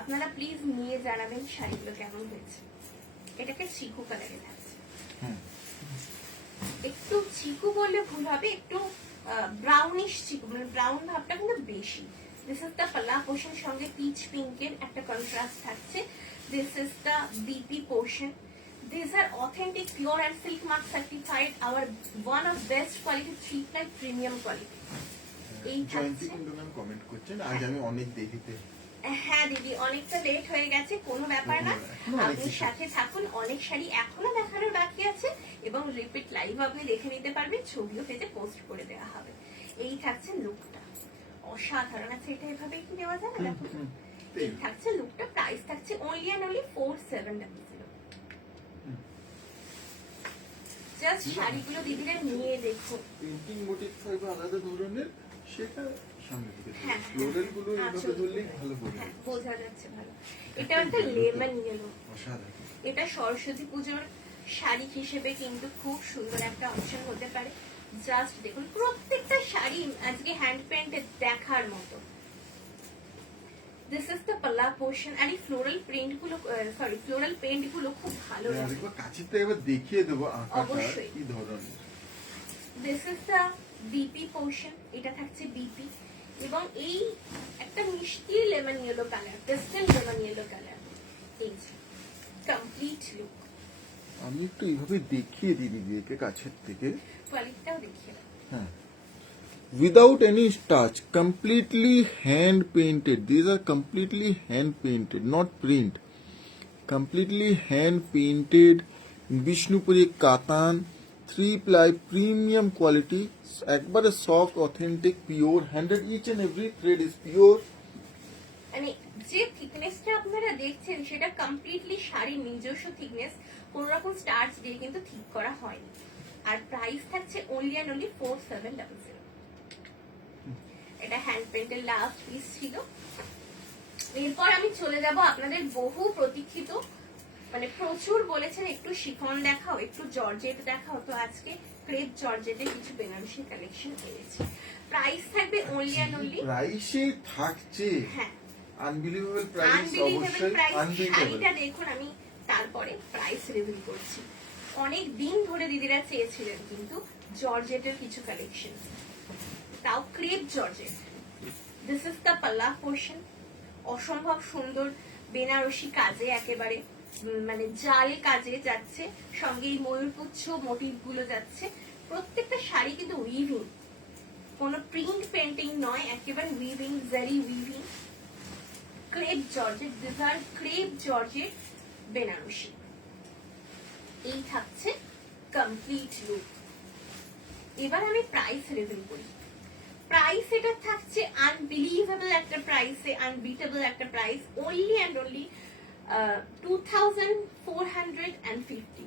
আপনারা প্লিজ নিয়ে জানাবেন শাড়িগুলো কেমন হয়েছে। এটাকে চিকু কালারে থাকছে, একটু চিকু বললে ভুল হবে, একটু ব্রাউনিশ চিকু, মানে ব্রাউন ভাবটা কিন্তু বেশি। This is the pallu portion, সঙ্গে পিচ পিঙ্কের একটা কন্ট্রাস্ট থাকছে। This is the BP portion. These are authentic, pure and silk mark certified, our one of best quality 3 ply premium quality. এই জয়ন্তী থাকছে। কুন্ডু ম্যাম কমেন্ট করছেন, আজ আমি অনেক দেরিতে। হ্যাঁ দিদি, অনেকটা লেট হয়ে গেছে, কোনো ব্যাপার না, আপনি সাথে থাকুন। অনেক শাড়ি এখনো দেখানোর বাকি আছে, এবং রিপিট লাইভ আপনি দেখে নিতে পারবেন, ছবিও পেজে পোস্ট করে দেওয়া হবে। এই থাকছে লুকটা, অসাধারণ আছে। এটা এভাবে কি দেওয়া যায় না, দেখুন। এই থাকছে লুকটা। প্রাইস থাকছে অনলি অ্যান্ড অনলি 4700। জাস্ট শাড়িগুলো দিদিরা নিয়ে দেখুন। পেইন্টিং মোটিভ থাকবে আলাদা ধরনের, সেটা সামনে দিকে হ্যাঁ, ফ্লোরাল গুলো এভাবে ধরলেই ভালো বোঝা হ্যাঁ, যায়। বোঝা যাচ্ছে ভালো। এটা একটা লেমন ইয়েলো, অসাধারণ। এটা সরস্বতী পুজোর শাড়ি হিসেবে কিন্তু খুব সুন্দর একটা অপশন হতে পারে। জাস্ট দেখুন, প্রত্যেকটা শাড়ি আজকে হ্যান্ড পেইন্টে দেখার মতো। This is the pallu portion. আর এই ফ্লোরাল প্রিন্ট গুলো, সরি ফ্লোরাল পেইন্ট গুলো খুব ভালো লাগে। আরেকবার কাছে থেকে এবার দেখিয়ে দেবো আঁকাটা অবশ্যই। কি ধরনের। This is the BP portion, এটা থাকছে বিপি, এবং এই একটা মিষ্টি lemon yellow colour, pastel lemon yellow colour. এই কমপ্লিট লুক, আমি একটু এইভাবে দেখিয়ে দিই দিদিকে কাছের থেকে। কোয়ালিটিটাও দেখিয়ে দাও। হ্যাঁ, without any starch, completely hand painted. These are completely hand painted, not print. Completely hand painted Vishnupuri Katan 3-ply premium quality, একবারে soft, authentic, pure, 100 each and every thread is pure. মানে যে থিকনেসটা আপনারা দেখছেন সেটা কমপ্লিটলি শাড়ির নিজস্ব থিকনেস, কোন রকম স্টার্চ দিয়ে কিন্তু ঠিক করা হয়নি। আর প্রাইস থাকছে অনলি অ্যান্ড অনলি 4700। এটা হ্যান্ড পেন্টের লাস্ট পিস ছিল। এরপর আমি চলে যাব আপনাদের বহু প্রতীক্ষিত, মানে প্রচুর বলেছেন একটু শিফন দেখাও, একটু জর্জেট দেখাও, তো আজকে ক্রেপ জর্জেটের কিছু বেনারসি কালেকশন এনেছি। প্রাইস থাকবে অনলি অ্যান্ড অনলি, প্রাইসে থাকছে হ্যাঁ আনবিলিভেবল প্রাইস, আনবিলিভেবল অবশ্যই প্রাইস। আনবিলিভেবল। শাড়িটা দেখুন, আমি তারপরে প্রাইস রিভিল করছি। অনেক দিন ধরে দিদিরা চেয়েছিলেন কিন্তু জর্জেটের কিছু কালেকশন, তাও crepe georgette. This is the pallu portion, অসম্ভব সুন্দর বেনারসি কাজে, একেবারে মানে জাল কাজে যাচ্ছে, সঙ্গে এই ময়ূরপুচ্ছ মোটিভ গুলো যাচ্ছে। প্রত্যেকটা শাড়ি কিন্তু উইভিং, কোনো প্রিন্ট পেন্টিং নয়, একেবারে weaving, zari weaving, crepe georgette. This are crepe georgette Banarasi. এই থাকছে কমপ্লিট লুক। এবার আমি প্রাইস রিভিল করি। প্রাইস এটা থাকছে আনবিলিভেবল একটা প্রাইসে, আনবিটেবল একটা প্রাইস, অনলি অ্যান্ড অনলি 2450,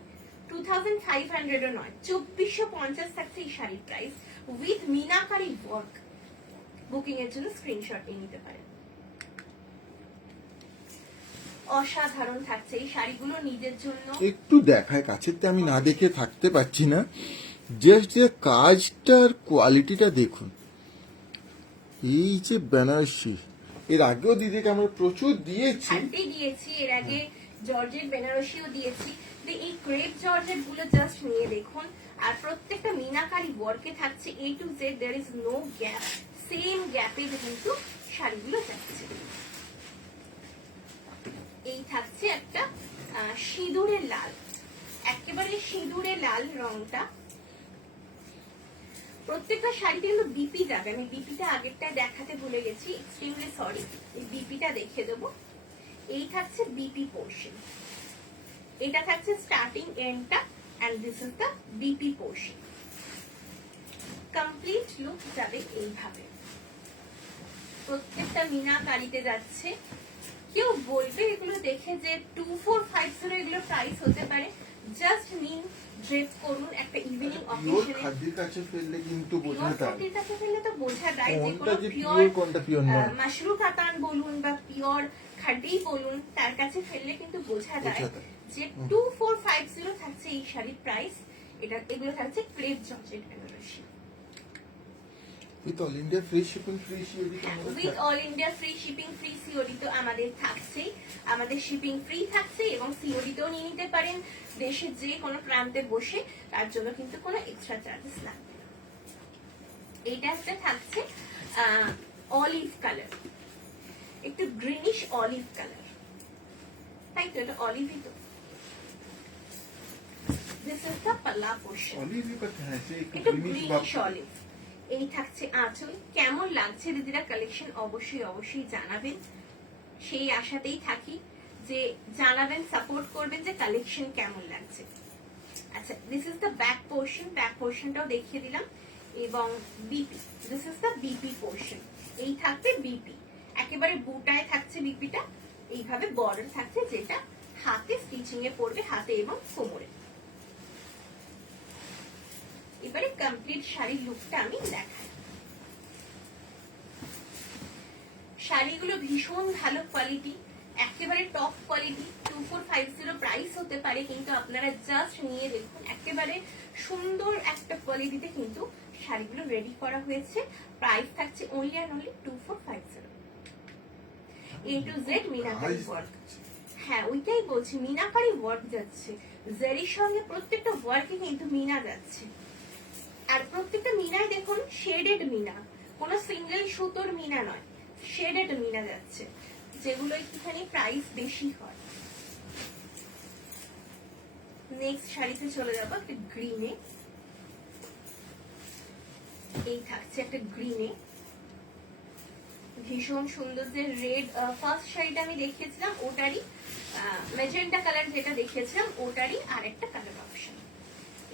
2500 ও নয়, 2450 থাকছে এই শাড়ির price with meenakari work. Booking এর জন্য স্ক্রিনশট নিয়ে নিতে পারেন। অসাধারণ থাকছে এই শাড়িগুলো নিজের জন্য। একটু দেখায় কাছেতে, আমি না দেখে থাকতে পারছি না। জাস্ট যে কাজটার কোয়ালিটিটা দেখুন। এই যে বেনারসি, এর আগেও দিদিকে আমরা প্রচুর দিয়েছি, হ্যান্ডি দিয়েছি, এর আগে জর্জেট বেনারসিও দিয়েছি। তো এই ক্রেপ জর্জেট গুলো জাস্ট নিয়ে দেখুন। আর প্রত্যেকটা মিনাকারি ওয়ার্কে থাকছে A to Z, there is no gap, same গ্যাপে কিন্তু শাড়িগুলো যাচ্ছে। এই থাকছে একটা সিঁদুরের লাল, একেবারে সিঁদুরের লাল রংটা। প্রত্যেকটা শাড়িতে কিন্তু বিপি যাবে, আমি বিপিটা আগেরটা দেখাতে ভুলে গেছি, এক্সট্রিমলি সরি। এই বিপিটা দেখিয়ে দেবো। এই থাকছে বিপি পোর্শন, এটা থাকছে স্টার্টিং এন্ডটা, and this is the BP portion. Complete look যাবে এইভাবে, প্রত্যেকটা মিনাকারিতে যাচ্ছে। কেউ বলবে এগুলো দেখে যে 2450 এগুলো প্রাইস হতে পারে, জাস্ট নিন, ড্রেপ করুন একটা ইভিনিং অকেশনে। খাদির কাছে ফেললে কিন্তু বোঝা যায়, খাদির কাছে ফেললে তো বোঝা যায় যে কোনটা কোনো যে পিওর, পিওর কোনটা পিওর নয়। মাশরু কাতান বলুন বা পিওর খাদি বলুন, তার কাছে ফেললে কিন্তু বোঝা যায় যে 2450 থাকছে এই শাড়ির প্রাইস। এটা এগুলো থাকছে crepe georgette Banarasi with all India free shipping, free COD. With all India free shipping, free COD তো আমাদের থাকছেই। আমাদের শিপিং ফ্রি থাকছে এবং সিওডি তেও নিয়ে নিতে পারেন দেশের যে কোনো প্রান্তে বসে, তার জন্য কিন্তু কোনো এক্সট্রা চার্জেস লাগবে না। এইটা একটা থাকছে অলিভ কালার, একটু গ্রিনিশ অলিভ কালার, তাই তো? এটা অলিভই তো। This is the pallu portion, olive কথা আছে, একটু গ্রিনিশ অলিভ। এই থাকছে আঁচল। কেমন লাগছে দিদিরা কালেকশন অবশ্যই অবশ্যই জানাবেন, সেই আশাতেই থাকি যে জানাবেন, সাপোর্ট করবেন যে কালেকশন কেমন লাগছে। আচ্ছা, this is the back portion, back পোর্শনটাও দেখিয়ে দিলাম। এবং BP, this is the BP portion. এই থাকবে বিপি, একেবারে বুটায় থাকছে বিপিটা, এইভাবে বর্ডার থাকছে যেটা হাতে স্টিচিং এ পড়বে, হাতে এবং কোমরে। এবারে কমপ্লিট শাড়ির লুকটা আমি দেখাই। শাড়িগুলো ভীষণ ভালো কোয়ালিটি, একেবারে টপ কোয়ালিটি। 2450 প্রাইস হতে পারে, কিন্তু আপনারা জাস্ট নিয়ে দেখুন, একেবারে সুন্দর একটা কোয়ালিটিতে কিন্তু শাড়িগুলো রেডি করা হয়েছে। প্রাইস থাকছে only and only 2450। A to Z meenakari work, হ্যাঁ ওইটাই বলছি, মিনাকারি ওয়ার্ক যাচ্ছে জারির সঙ্গে, প্রত্যেকটা ওয়ার্কে কিন্তু মিনা যাচ্ছে। আর প্রত্যেকটা মিনায় দেখুন শেডেড মিনা, কোনো সিঙ্গেল সুতোর মিনা নয়, শেডেড মিনা যাচ্ছে, যেগুলো একটুখানি প্রাইস বেশি হয়। নেক্সট শাড়িতে চলে যাবো একটা গ্রিনে। এই থাকছে একটা গ্রিনে, ভীষণ সুন্দর যে রেড ফার্স্ট শাড়িটা আমি দেখিয়েছিলাম ওটারই ম্যাজেন্টা কালার যেটা দেখিয়েছিলাম ওটারই আরেকটা কালার অপশন।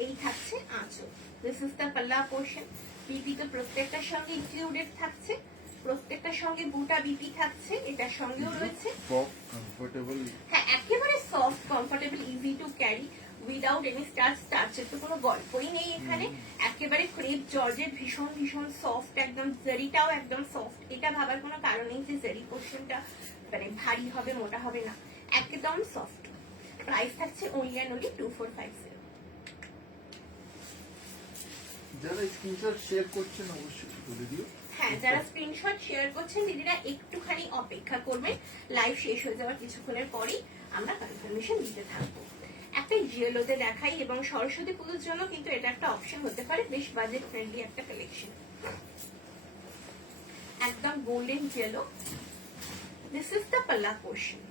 এই থাকছে আঁচল। This is the pallu portion. BP তো প্রত্যেকটার সঙ্গে ইনক্লুডেড থাকছে, প্রত্যেকটার সঙ্গে বুটা বিপি থাকছে, এটার সঙ্গেও রয়েছে। কমফোর্টেবল, হ্যাঁ একেবারে soft, comfortable, easy to carry without any starch. স্টার্চের তো কোনো গল্পই নেই এখানে। একেবারে ক্রেপ জর্জেট, ভীষণ ভীষণ সফট, একদম জারিটাও একদম সফট। এটা ভাবার কোনো কারণ নেই যে জারি পোর্শনটা মানে ভারী হবে, মোটা হবে না, একদম সফট। প্রাইস থাকছে only and only 2450। যারা স্ক্রিনশট শেয়ার করছেন অবশ্যই বলে দিও। হ্যাঁ যারা স্ক্রিনশট শেয়ার করছেন দিদিরা একটুখানি অপেক্ষা করবেন, লাইভ শেষ হয়ে যাওয়ার কিছুক্ষণের পরেই আমরা কনফার্মেশন দিতে থাকবো। একটা ইয়েলোতে দেখাই, এবং সরস্বতী পুজোর জন্য কিন্তু এটা একটা অপশন হতে পারে, বেশ বাজেট ফ্রেন্ডলি একটা কালেকশন। একদম golden yellow, this is the pallu portion.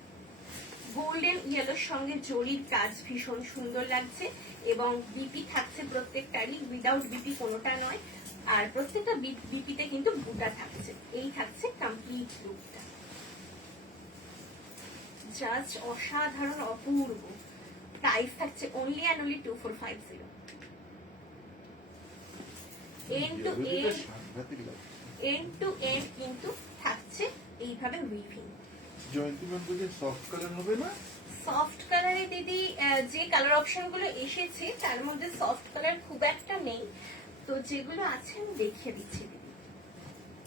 Golden ইয়েলোর সঙ্গে জরির কাজ ভীষণ সুন্দর লাগছে, এবং বিপি থাকছে প্রত্যেকটারই, উইদাউট বিপি কোনোটা নয়। আর প্রত্যেকটা বিপিতে কিন্তু বুটা থাকছে। এই থাকছে কমপ্লিট লুকটা, জাস্ট অসাধারণ, অপূর্ব। প্রাইস থাকছে only and only 2450। End to end, end to end কিন্তু থাকছে এইভাবে উইভিং। জয়ন্তী ম্যাম বলছে সফট কালার হবে না? সফট কালারে দিদি যে কালার অপশন গুলো এসেছে তার মধ্যে সফট কালার খুব একটা নেই, তো যেগুলো আছে আমি দেখিয়ে দিচ্ছি দিদি।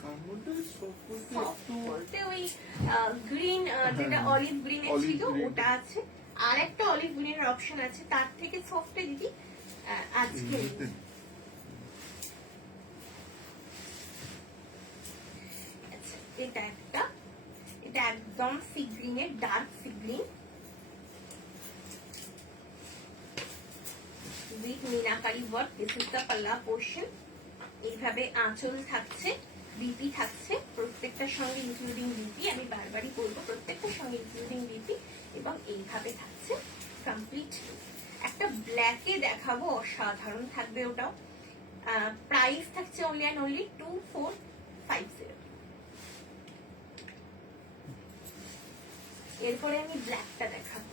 তার মধ্যে সফট সফট বলতে ওই গ্রিন, যেটা অলিভ গ্রিনে olive ছিল green। ওটা আছে, আর একটা অলিভ গ্রিনের অপশন আছে, তার থেকে সফটে দিদি আজকে নেই। আচ্ছা, এটা একটা, এটা একদম সি গ্রিনের, dark sea green with meenakari work. This is the pallu portion. এইভাবে আঁচল থাকছে, বিপি থাকছে প্রত্যেকটার সঙ্গে ইনক্লুডিং বিপি, আমি বারবারই বলবো প্রত্যেকটার সঙ্গে ইনক্লুডিং বিপি, এবং এইভাবে থাকছে কমপ্লিট। একটা ব্ল্যাকে দেখাবো, অসাধারণ থাকবে ওটাও। প্রাইস থাকছে only and only 2450। এরপরে আমি ব্ল্যাকটা দেখাবো।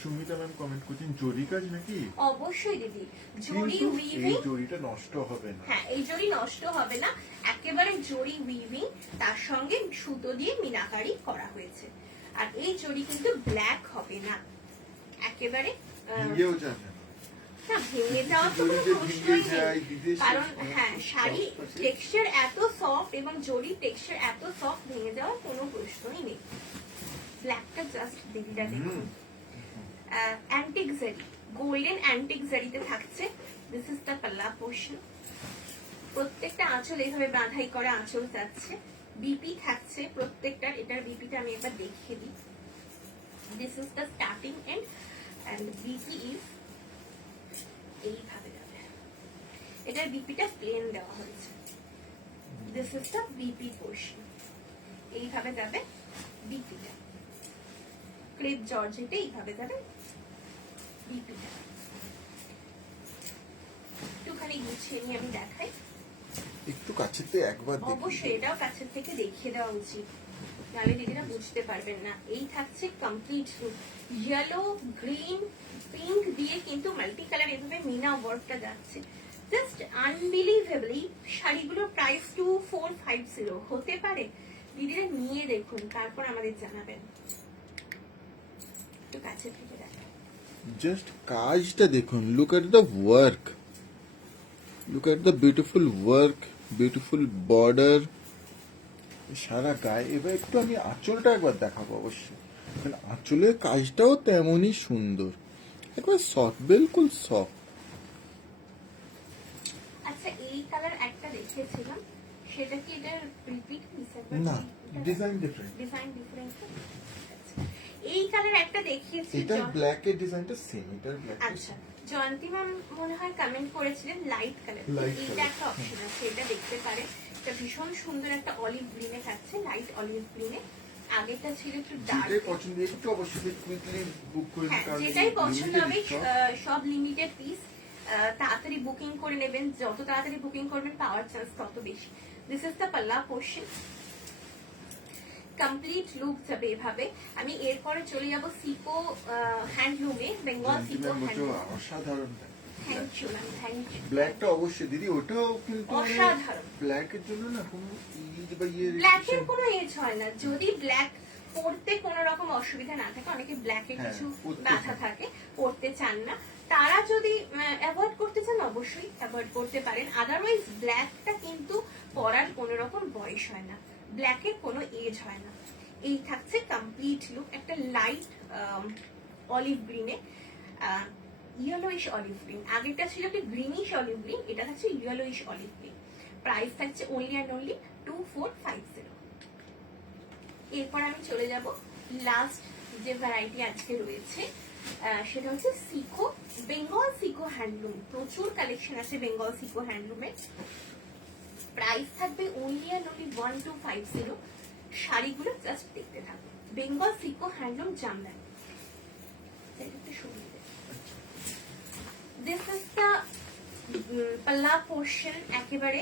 সুমিতা ম্যাম কমেন্ট করছেন জরি কাজ নাকি? অবশ্যই দিদি, জরি কিন্তু উইভিং। এই জরিটা নষ্ট হবে না। হ্যাঁ এই জরি নষ্ট হবে না, একেবারে জরি উইভিং, তার সঙ্গে সুতো দিয়ে মিনাকারি করা হয়েছে। আর এই জরি কিন্তু ব্ল্যাক হবে না, একেবারে ভেঙেও যাবে না। না ভেঙে যাওয়ার তো কোনো জরি যে প্রশ্নই ভেঙে যায়, নেই, বিদেশে কারণ হ্যাঁ শাড়ি soft আছে। টেক্সচার এত সফট এবং জরি টেক্সচার এত সফট, ভেঙে যাওয়ার কোনো প্রশ্নই নেই। ব্ল্যাকটা জাস্ট দিদিটা দেখুন, অ্যান্টিক জারি, গোল্ডেন অ্যান্টিক জারিতে থাকছে। This is the pallu portion. প্রত্যেকটা আঁচল এইভাবে বাঁধাই করা আঁচল যাচ্ছে, বিপি থাকছে প্রত্যেকটার। এটার বিপিটা আমি একবার দেখিয়ে দিই। This is the starting end, and BP is এইভাবে যাবে। এটার বিপিটা প্লেন দেওয়া হয়েছে। This is the BP portion. এইভাবে যাবে বিপিটা, ক্রেপ জর্জেটে এইভাবে যাবে বিপিটা। একটুখানি গুছিয়ে নিয়ে আমি দেখাই। একটু কাছেতে একবার দেখি। অবশ্যই এটাও কাছের থেকে দেখিয়ে দেওয়া উচিত, নাহলে দিদিরা বুঝতে পারবেন না। এই থাকছে কমপ্লিট ইয়েলো, গ্রিন, পিঙ্ক দিয়ে কিন্তু মাল্টি কালার এভাবে মিনা ওয়ার্কটা যাচ্ছে, জাস্ট আনবিলিভেবল। এই শাড়িগুলোর প্রাইস 2450 হতে পারে। দিদিরা নিয়ে দেখুন, তারপর আমাদের জানাবেন। একটু কাছে থেকে দেখেন, জাস্ট কাজটা দেখুন, look at the work, look at the beautiful work, beautiful border সারা গায়ে। এবার একটু আমি আঁচলটা একবার দেখাবো অবশ্যই, কারণ আঁচলের কাজটাও তেমনই সুন্দর, একবার সফট, বিলকুল সফট। আচ্ছা এই কালার একটা দেখিয়েছিলাম, সেটা কি এটার রিপিট না, ডিজাইন ডিফারেন্ট। Design different. এই কালার একটা দেখিয়েছি, এটার ব্ল্যাক এর ডিজাইনটা সেম, এটার ব্ল্যাক। আচ্ছা জয়ন্তী ম্যাম মনে হয় কমেন্ট করেছিলেন লাইট কালার, Light এইটা color, একটা অপশন আছে, এটা দেখতে পারে। এটা ভীষণ সুন্দর একটা অলিভ গ্রিনে থাকছে, লাইট অলিভ গ্রিনে। আগেরটা ছিল একটু ডার্ক। যেটাই পছন্দ একটু অবশ্যই কুইকলি বুক করে নিন, হ্যাঁ, কারণ যেটাই পছন্দ limited হবে stock। সব লিমিটেড পিস, তাড়াতাড়ি বুকিং করে নেবেন। যত তাড়াতাড়ি বুকিং করবেন পাওয়ার চান্স তত বেশি। This is the pallu portion. Complete look যাবে এভাবে। আমি এরপরে চলে যাব সিকো হ্যান্ডলুমে, বেঙ্গল জানকি সিকো ম্যাম, ওটা হ্যান্ডলুম। অসাধারণ। Thank you ma'am, thank you. ব্ল্যাকটা অবশ্যই দিদি, ওটাও কিন্তু অসাধারণ। ব্ল্যাকের জন্য না কোনো ইজ বা ইয়ে ব্ল্যাকের কোনো এজ হয় না, যদি ব্ল্যাক পড়তে কোনো রকম অসুবিধা না থাকে। অনেকে ব্ল্যাকে হ্যাঁ, কিছু পড়তে ব্যথা চান। থাকে, পড়তে চান না, তারা যদি অ্যাভয়েড করতে চান অবশ্যই অ্যাভয়েড করতে পারেন। আদারওয়াইজ ব্ল্যাকটা কিন্তু পরার কোনো রকম বয়স হয় না, ব্ল্যাকের কোনো এজ হয় না। এই থাকছে কমপ্লিট লুক, একটা লাইট অলিভ গ্রিনে, ইয়েলোইশ অলিভ গ্রিন। আগেরটা ছিল একটা গ্রিনিশ অলিভ গ্রিন, এটা থাকছে ইয়েলোইশ অলিভ গ্রিন। প্রাইস থাকছে অনলি অ্যান্ড অনলি 2450। এরপর আমি চলে যাব লাস্ট যে ভ্যারাইটি আজকে রয়েছে, সেটা হচ্ছে সিকো, বেঙ্গল সিকো হ্যান্ডলুম। প্রচুর কালেকশন আছে বেঙ্গল সিকো হ্যান্ডলুমের। প্রাইস থাকবে অনলি অ্যান্ড অনলি 1250। শাড়িগুলো জাস্ট দেখতে থাকবে। Bengal Seiko handloom Jamdani. একটু সরিয়ে দেব। This is the pallu portion, একেবারে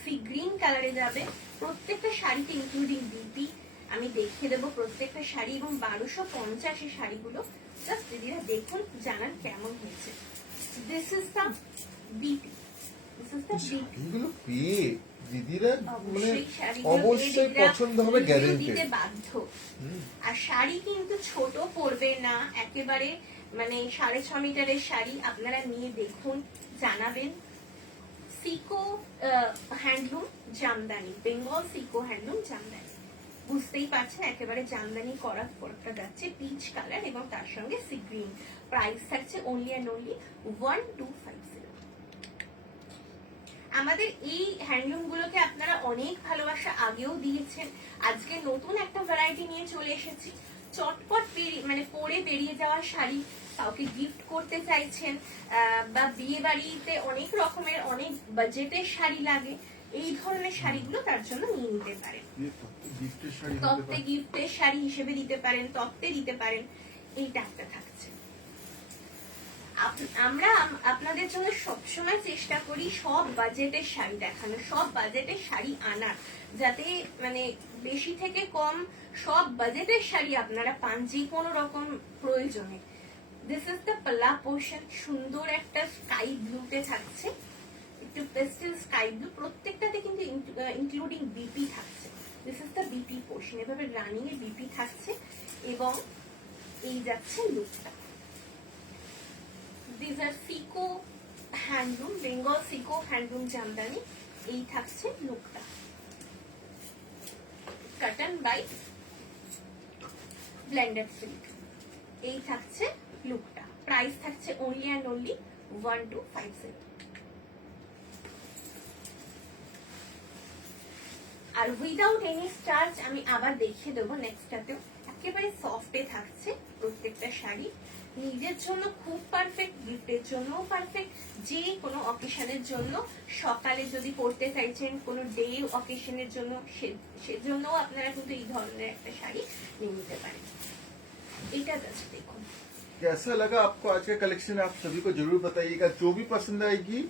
সি গ্রিন কালারে যাবে প্রত্যেকটা শাড়িতে, ইনক্লুডিং বিপি। আমি দেখিয়ে দেবো প্রত্যেকটা শাড়ি এবং 1250 শাড়িগুলো। জাস্ট দিদিরা দেখুন, জানান কেমন হয়েছে। This is the BP, this is the BP. এগুলো পেয়ে দিদিরা মানে অবশ্যই শাড়িগুলো অবশ্যই দিদিরা পছন্দ হবে, review গ্যারেন্টেড। দিতে বাধ্য। আর শাড়ি কিন্তু ছোট পড়বে না, একেবারে মানে 6.5 মিটারের শাড়ি। আপনারা নিয়ে দেখুন, জানাবেন। সিকো handloom Jamdani, Bengal Seiko handloom Jamdani. বুঝতেই পারছেন একেবারে জামদানি করা পরটা যাচ্ছে, পিচ কালার এবং তার সঙ্গে সি গ্রিন। প্রাইস থাকছে অনলি অ্যান্ড অনলি 1250। আমাদের এই হ্যান্ডলুম গুলোকে আপনারা অনেক ভালোবাসা আগেও দিয়েছেন। আজকে নতুন একটা ভ্যারাইটি নিয়ে চলে এসেছি। চটপট মানে পরে বেরিয়ে যাওয়া শাড়ি, কাউকে গিফট করতে চাইছেন, বা বিয়ে বাড়িতে অনেক রকমের অনেক বাজেটের শাড়ি লাগে, এই ধরনের শাড়িগুলো তার জন্য নিয়ে নিতে পারেন। গিফটের শাড়ি হতে তত্ত্বে পারে। গিফটের শাড়ি হিসেবে দিতে পারেন, তত্ত্বে দিতে পারেন। এইটা একটা থাকছে। আমরা আপনাদের জন্য সবসময় চেষ্টা করি সব বাজেটের শাড়ি দেখানো, সব বাজেটের শাড়ি আনার, যাতে মানে বেশি থেকে কম সব বাজেটের শাড়ি আপনারা পান যে কোনো রকম প্রয়োজনে। This is the pallu portion. সুন্দর একটা স্কাই ব্লুতে থাকছে, একটু পেস্টেল স্কাই ব্লু। প্রত্যেকটাতে কিন্তু ইনক্লুডিং বিপি থাকছে। This is the BP portion. এভাবে রানিং এ বিপি থাকছে এবং এই যাচ্ছে লুকটা। These are Seiko handloom, Bengal Seiko handloom Jamdani. এই থাকছে লুকটা, কটন বাই ব্লেন্ডেড সিল্ক। এই থাকছে লুকটা। প্রাইস থাকছে অনলি অ্যান্ড অনলি 1250। আর উইদাউট এনি স্টার্চ আমি আবার দেখিয়ে দেবো নেক্সটটাতেও। একেবারে সফটে থাকছে প্রত্যেকটা শাড়ি। নিজের জন্য খুব পারফেক্ট, গিফটের জন্যও পারফেক্ট, যে কোনো অকেশনের জন্য। সকালে যদি পড়তে চাইছেন কোনো ডে অকেশনের জন্য, সেজন্যও আপনারা কিন্তু এই ধরনের একটা শাড়ি নিয়ে নিতে পারেন। এটা জাস্ট দেখুন। कैसा लगा आपको आज का कलेक्शन, आप सभी को जरूर बताइएगा। जो भी पसंद आएगी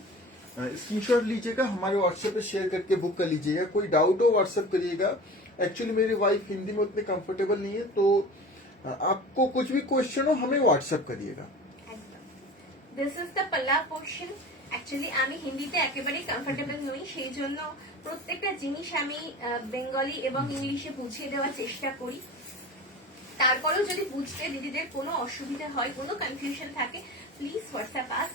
स्क्रीनशॉट लीजिएगा, हमारे व्हाट्सएप पे शेयर करके बुक कर लीजिएगा। कोई डाउट हो व्हाट्सएप करिएगा। एक्चुअली मेरी वाइफ हिंदी में उतने कंफर्टेबल नहीं है, तो आपको कुछ भी क्वेश्चन हो हमें व्हाट्सएप करिएगा। This is the pallu portion. Actually আমি হিন্দিতে একেবারে কমফোর্টেবল নই, সেই জন্য প্রত্যেকটা জিনিস আমি বেঙ্গলি এবং ইংলিশে বুঝিয়ে দেওয়ার চেষ্টা করি। তারপরেও যদি বুঝতে দিদিদের কোনো অসুবিধা হয়, কোনো কনফিউশন থাকে, please WhatsApp us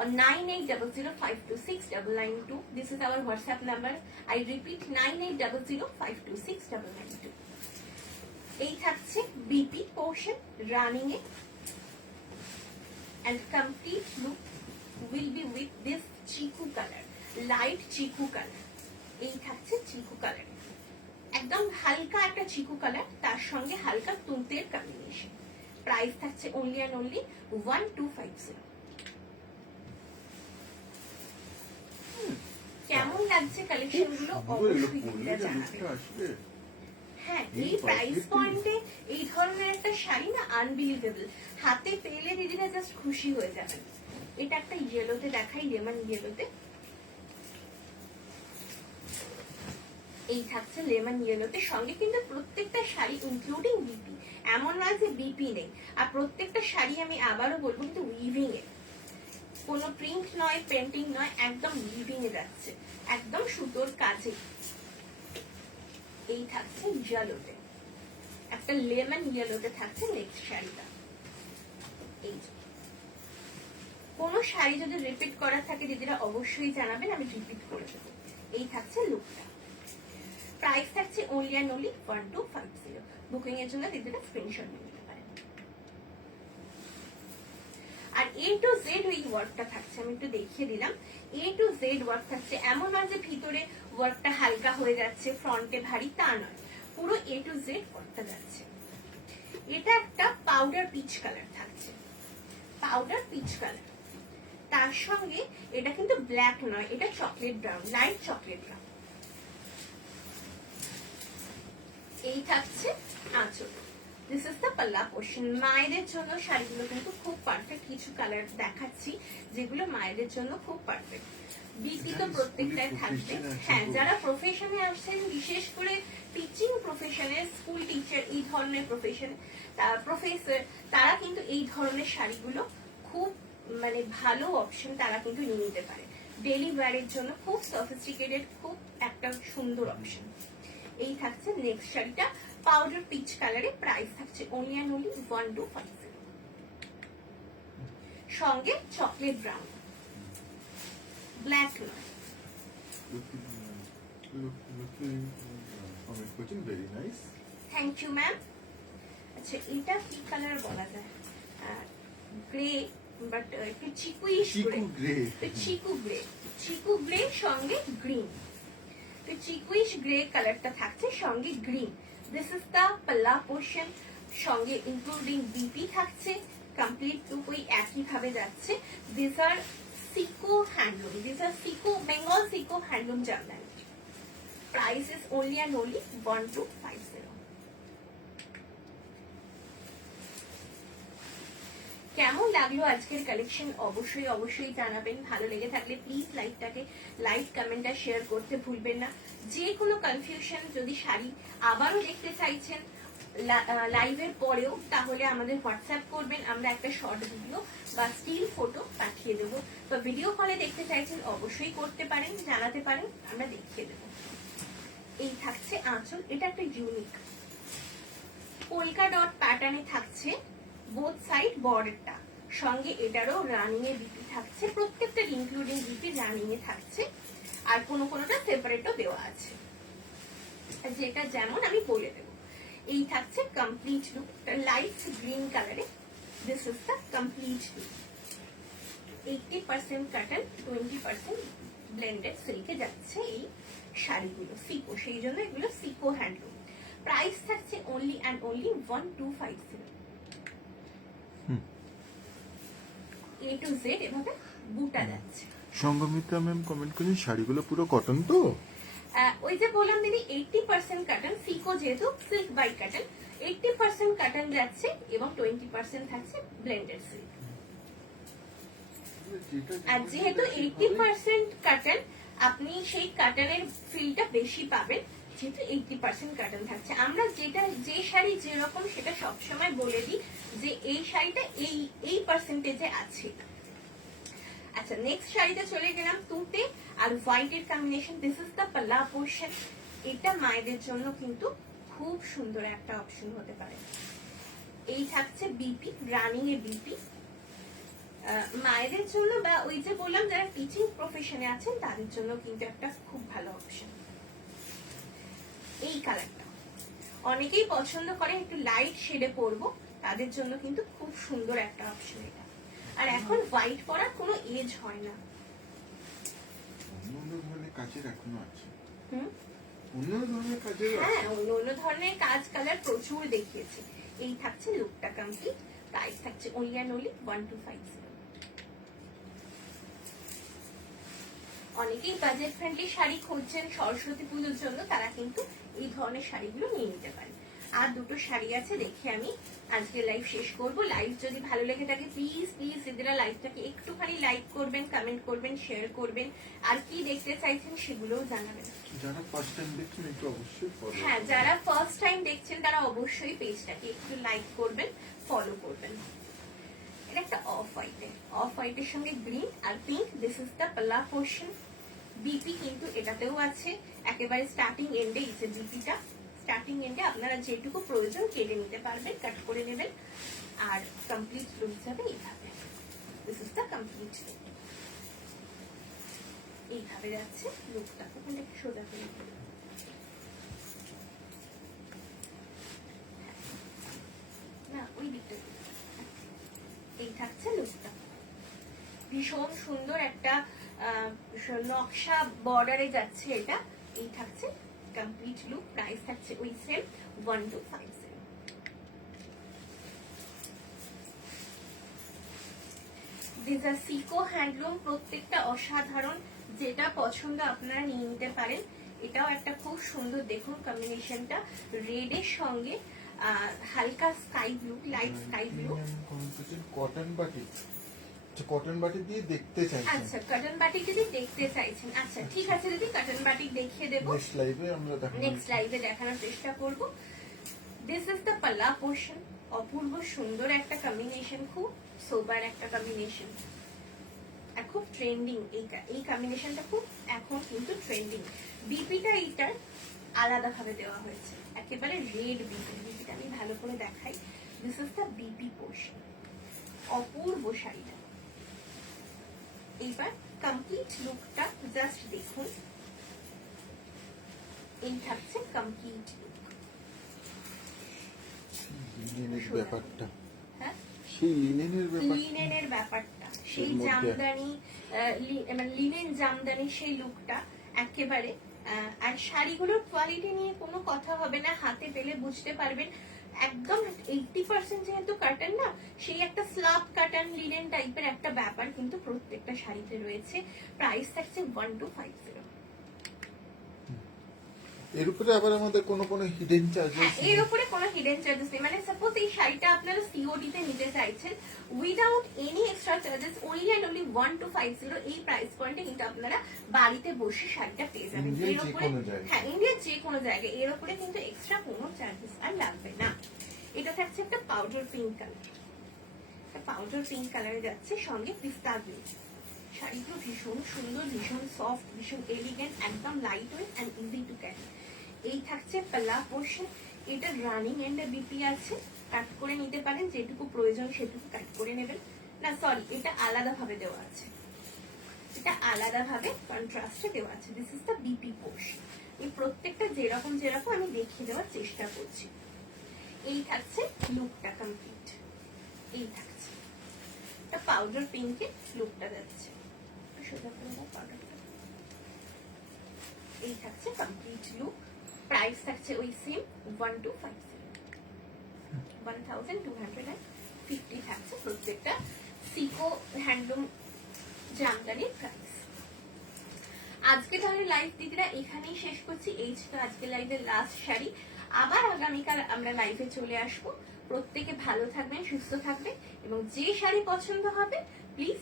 on 9800526992. This is our WhatsApp number. I repeat 9800526992. এই থাকছে BP portion running A, and complete look will be with this Chiku colour, light Chiku colour. এই থাকছে চিকু কালার, একদম হালকা একটা চিকু কালার, তার সঙ্গে হালকা তুঁতের কম্বিনেশন। প্রাইস থাকছে অনলি অ্যান্ড অনলি 1250। কেমন লাগছে কালেকশন গুলো অবশ্যই দিদিরা জানাবেন। হ্যাঁ, এই এই প্রাইস budget-এ? পয়েন্টে এই ধরনের একটা শাড়ি না আনবিলিভেবল। হাতে পেলে দিদিরা জাস্ট খুশি হয়ে যাবেন। এটা একটা ইয়েলোতে দেখাই, লেমন ইয়েলোতে। এই থাকছে লেমন ইয়েলোতে, সঙ্গে কিন্তু প্রত্যেকটা শাড়ি ইনক্লুডিং বিপি, এমন নয় যে বিপি নেই। আর প্রত্যেকটা শাড়ি আমি আবারও বলবো কিন্তু উইভিং এ, কোনো প্রিন্ট নয়, পেন্টিং নয়, একদম উইভিং এ যাচ্ছে, একদম সুতোর কাজে। এই থাকছে ইয়েলোতে, একটা লেমন ইয়েলোতে থাকছে নেক্সট শাড়িটা। এই যে। কোনো শাড়ি যদি রিপিট করা থাকে দিদিরা অবশ্যই জানাবেন, আমি রিপিট করে দেবো। এই থাকছে লুকটা। প্রাইস থাকছে only and only 1250। বুকিং এর জন্য দিদিরা স্ক্রিনশট নিতে পারেন। আর A to Z ওই ওয়ার্কটা থাকছে, আমি একটু দেখিয়ে দিলাম। A to Z ওয়ার্ক থাকছে, এমন নয় যে ভিতরে ওয়ার্কটা হালকা হয়ে যাচ্ছে, ফ্রন্টে ভারী, তা নয়, পুরো A to Z ওয়ার্কটা যাচ্ছে। এটা একটা পাউডার পিচ কালার থাকছে, পাউডার পিচ কালার। তার সঙ্গে এটা কিন্তু ব্ল্যাক নয়, এটা chocolate brown, light chocolate brown. এই থাকছে আঁচল। This is the pallu portion. মায়েদের জন্য শাড়িগুলো কিন্তু খুব পারফেক্ট। কিছু কালার দেখাচ্ছি যেগুলো মায়েদের জন্য খুব পারফেক্ট। বিপি তো প্রত্যেকটাই থাকবে। হ্যাঁ, যারা প্রফেশনে আসছেন, বিশেষ করে টিচিং প্রফেশনে, স্কুল টিচার, এই ধরনের প্রফেসর, তারা কিন্তু এই ধরনের শাড়িগুলো খুব মানে ভালো অপশন, তারা কিন্তু নিয়ে নিতে পারে। ডেলি ওয়্যারের জন্য খুব সফিস্টিকেটেড, খুব একটা সুন্দর অপশন। এই থাকছে নেক্সট শাড়িটা, পাউডার পিচ কালারে। প্রাইস থাকছে only and only 1250। সঙ্গে চকলেট ব্রাউন, ব্ল্যাক নয়। Very nice. Thank you ma'am. আচ্ছা, এটা কি কালার বলা যায়? গ্রে, বাট একটু চিকুইশ গ্রে। চিকু গ্রে, চিকু গ্রে সঙ্গে গ্রিন। চিকুইশ গ্রে কালারটা থাকছে, সঙ্গে green. This is the pallu portion, সঙ্গে ইনক্লুডিং বিপি থাকছে। কমপ্লিট লুক ওই একই ভাবে যাচ্ছে। This are Seiko handloom, this are Seiko, Bengal Seiko handloom Jamdani. Price is only and only 1250। কেমন লাগলো আজকের কালেকশন অবশ্যই অবশ্যই জানাবেন। ভালো লেগে থাকলে প্লিজ লাইক কমেন্ট আর শেয়ার করতে ভুলবেন না। যে কোনো কনফিউশন, যদি শাড়ি আবারও দেখতে চাইছেন লাইভের পরেও, তাহলে আমাদের হোয়াটসঅ্যাপ করবেন, আমরা একটা শর্ট ভিডিও বা স্টিল ফটো পাঠিয়ে দেবো। বা ভিডিও কলে দেখতে চাইছেন অবশ্যই করতে পারেন, জানাতে পারেন, আমরা দেখিয়ে দেবো। এই থাকছে আঁচল, এটা একটা ইউনিক পোলকা ডট প্যাটার্নে থাকছে বোথ সাইড বর্ডারটা। সঙ্গে এটারও রানিং এ বিপি থাকছে, প্রত্যেকটা ইনক্লুডিং বিপি রানিং এ থাকছে। আর কোনোটা সেপারেটও দেওয়া আছে, যেটা যেমন আমি বলে দেবো। এই থাকছে কমপ্লিট লুক, লাইট গ্রিন কালারে। This is the complete look. 80% cotton, 20% blended সিল্কে যাচ্ছে এই শাড়িগুলো। সিকো, সেই জন্য এগুলো সিকো হ্যান্ডলুম। প্রাইস থাকছে only and only 1250। A to Z এভাবে বুটা যাচ্ছে। সংগমিত্রা ম্যাম কমেন্ট করেন, শাড়িগুলো পুরো কটন তো? ওই যে বললাম দিদি 80% কটন, সিকো যেহেতু সিল্ক বাই কটন, 80% কটন যাচ্ছে এবং 20% থাকছে ব্লেন্ডেড সিল্ক। আর যেহেতু 80% কটন, আপনি সেই কটনের ফিলটা বেশি পাবেন, যেহেতু 80% কটন থাকছে। আমরা যে শাড়ি যেরকম সেটা সবসময় বলে দিই যে এই শাড়িটা এই পার্সেন্টেজে আছে। আচ্ছা, নেক্সট শাড়িটা চলে গেলাম তুতে আর হোয়াইটের combination. This is the pallu portion. এটা মায়েদের জন্য কিন্তু খুব সুন্দর একটা অপশন হতে পারে। এই থাকছে বিপি, রানিং এ বিপি। মায়েদের জন্য বা ওই যে বললাম যারা টিচিং প্রফেশনে আছেন তাদের জন্য কিন্তু একটা খুব ভালো অপশন। এই কালারটা অনেকেই পছন্দ করেন, একটু লাইট শেডে পরবো, তাদের জন্য কিন্তু খুব সুন্দর একটা অপশন এটা। আর এখন হোয়াইট পরার কোনো এজ হয় না। অন্য ধরনের কাজের এখনো আছে। হুম, অন্য ধরনের কাজের হ্যাঁ, আছে। অন্য ধরনের কাজ কালার প্রচুর দেখিয়েছি। এই থাকছে লুকটা কমপ্লিট। প্রাইস থাকছে only and only 1250। অনেকেই বাজেট ফ্রেন্ডলি শাড়ি খুঁজছেন সরস্বতী পুজোর জন্য, তারা কিন্তু এই ধরনের শাড়িগুলো নিয়ে নিতে পারেন। আর দুটো শাড়ি আছে, দেখে আমি আজকে লাইভ শেষ করব। লাইভ যদি ভালো লেগে থাকে প্লিজ প্লিজ দিদিরা লাইভটাকে একটুখানি লাইক করবেন, কমেন্ট করবেন, শেয়ার করবেন, আর কি দেখতে চাইছেন সেগুলোও জানাবেন। যারা ফার্স্ট টাইম দেখছেন একটু অবশ্যই ফলো হ্যাঁ, যারা ফার্স্ট টাইম দেখছেন তারা অবশ্যই পেজটাকে একটু লাইক করবেন, ফলো করবেন। এটা একটা অফ হোয়াইটের সঙ্গে গ্রিন আর pink. This is the pallu portion. BP কিন্তু এটাতেও আছে, একেবারে স্টার্টিং এন্ডে এই যে বিপিটা, স্টার্টিং এন্ডে আপনারা যেটুকু প্রয়োজন কেটে নিতে পারবেন, কাট করে নেবেন। আর কমপ্লিট লুক যাবে এইভাবে। This is the complete look. এইভাবে যাচ্ছে লুকটা। ওখানে সোজা করে দেবেন। না, ওই দিকটা এই থাকছে লুকটা। ভীষণ সুন্দর একটা নকশা বর্ডারে যাচ্ছে এটা। এই থাকছে কমপ্লিট লুক। প্রাইস থাকছে ওই same 1250। This are Seiko handloom, প্রত্যেকটা অসাধারণ। যেটা পছন্দ আপনারা নিয়ে নিতে পারেন। এটাও একটা খুব সুন্দর, দেখুন কম্বিনেশনটা রেডের সঙ্গে হালকা sky blue, light sky blue. Cotton batik, cotton batik দিয়ে দেখতে চাইছেন? আচ্ছা, কটন বাটিক যদি দেখতে চাইছেন, আচ্ছা ঠিক আছে দিদি, কটন বাটিক দেখিয়ে দেবো। নেক্সট লাইভে আমরা দেখাবো, নেক্সট লাইভে দেখানোর চেষ্টা করব। This is the pallu portion. অপূর্ব সুন্দর একটা কম্বিনেশন, খুব সোবার একটা কম্বিনেশন, খুব ট্রেন্ডিং। এই কম্বিনেশনটা খুব এখন কিন্তু ট্রেন্ডিং। বিপিটা এইটার আলাদা ভাবে দেওয়া হয়েছে, একেবারে রেড বিপি। বিপিটা আমি ভালো করে দেখাই। This is the BP portion. অপূর্ব শাড়িটা। এইবার কমপ্লিট লুকটা জাস্ট দেখুন। এই থাকছে কমপ্লিট লুক। লিনেনের ব্যাপারটা, হ্যাঁ, সেই লিনেনের ব্যাপারটা, লিনেনের ব্যাপারটা, সেই এর মধ্যে। জামদানি, মানে লিনেন জামদানি, সেই লুকটা একেবারে। আর শাড়িগুলোর কোয়ালিটি নিয়ে কোনো কথা হবে না, হাতে পেলে বুঝতে পারবেন। একদম 80% যেহেতু কাটন না, সেই একটা স্লাব কাটন লিনেন টাইপের একটা ব্যাপার কিন্তু প্রত্যেকটা শাড়িতে রয়েছে। প্রাইস থাকছে 1250। এর উপরে আবার আমাদের কোনো হিডেন চার্জেস? এর উপরে কোনো হিডেন চার্জেস নেই। মানে সাপোজ এই শাড়িটা আপনারা সিওডি তে নিতে চাইছেন without any extra charges, only and only 1250। এই প্রাইস পয়েন্টে কিন্তু আপনারা বাড়িতে বসে শাড়িটা পেয়ে যাবেন। এর উপরে, হ্যাঁ, ইন্ডিয়ার যে কোনো জায়গায় এর উপরে কিন্তু এক্সট্রা কোনো চার্জেস আর লাগবে না। এটা থাকছে একটা powder pink colour. Powder pink কালারে যাচ্ছে, সঙ্গে পিস্তা গ্রিন। শাড়িগুলো ভীষণ সুন্দর, ভীষণ সফট, ভীষণ এলিগেন্ট, একদম light weight and easy to carry. এই থাকছে পাল্লা পোর্শন। এটা রানিং এন্ড বিপি আছে, কাট করে নিতে পারেন, যেটুকু প্রয়োজন সেটুকু কাট করে নেবেন। না সরি, এটা আলাদা ভাবে দেওয়া আছে, এটা আলাদা ভাবে কন্ট্রাস্টে দেওয়া আছে। This is the BP portion. এই প্রত্যেকটা যেরকম যেরকম আমি দেখিয়ে দেওয়ার চেষ্টা করছি। এই থাকছে লুকটা কমপ্লিট। এই থাকছে এটা পাউডার পিঙ্কে লুকটা যাচ্ছে। সোজা করে দাও পাউডারটা। এই থাকছে কমপ্লিট লুক। প্রাইস থাকছে ওই সেম 1250, 1250 থাকছে প্রত্যেকটা সিকো হ্যান্ডলুম জামদানির প্রাইস। আজকে তাহলে লাইভ দিদিরা এখানেই শেষ করছি। এই ছিল আজকে লাইভের লাস্ট শাড়ি। আবার আগামীকাল আমরা লাইভে চলে আসবো। প্রত্যেকে ভালো থাকবেন, সুস্থ থাকবেন, এবং যে শাড়ি পছন্দ হবে প্লিজ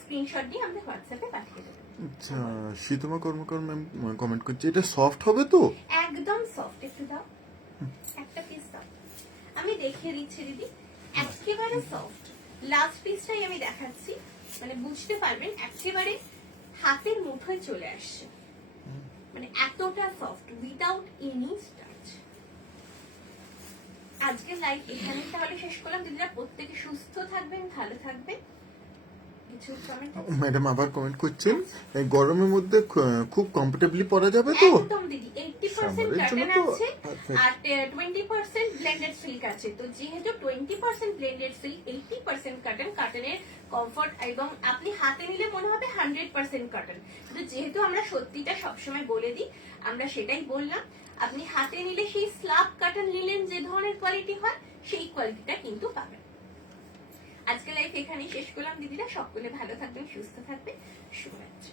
স্ক্রিনশট দিয়ে আমাদের হোয়াটসঅ্যাপে পাঠিয়ে দেবেন। আচ্ছা, শীতমা কর্মকার ম্যাম কমেন্ট করছে এটা সফট হবে তো? একদম সফট। একটু দাও, একটা পিস দাও, আমি দেখিয়ে দিচ্ছি দিদি। একেবারে সফট। লাস্ট পিসটাই আমি দেখাচ্ছি, মানে বুঝতে পারবেন একেবারে হাতের মুঠোয় চলে আসছে, মানে এতটা সফট উইদাউট এনি স্টার্চ। আজকের লাইভ এখানে তাহলে শেষ করলাম। দিদিরা প্রত্যেকে সুস্থ থাকবেন, ভালো থাকবেন। কিছু কমেন্ট? ম্যাডাম আবার কমেন্ট করছেন, এই গরমের মধ্যে খুব কমফোর্টেবলি পরা যাবে তো? একদম দিদি। 80% কাটন আছে আর 20% ব্লেন্ডেড সিল্ক আছে। তো যেহেতু 20% ব্লেন্ডেড সিল্ক, 80% কাটন, কাটনের কমফোর্ট এবং আপনি হাতে নিলে মনে হবে 100% কাটন। কিন্তু যেহেতু আমরা সত্যিটা সবসময় বলে দিই, আমরা সেটাই বললাম। আপনি হাতে নিলে সেই স্লাব কাটন নিলেন যে ধরনের কোয়ালিটি হয়, সেই কোয়ালিটিটা কিন্তু পাবেন। আজকে লাইফ এখানেই শেষ করলাম দিদিরা। সকলে ভালো থাকবেন, সুস্থ থাকবেন। শুভরাত্রি।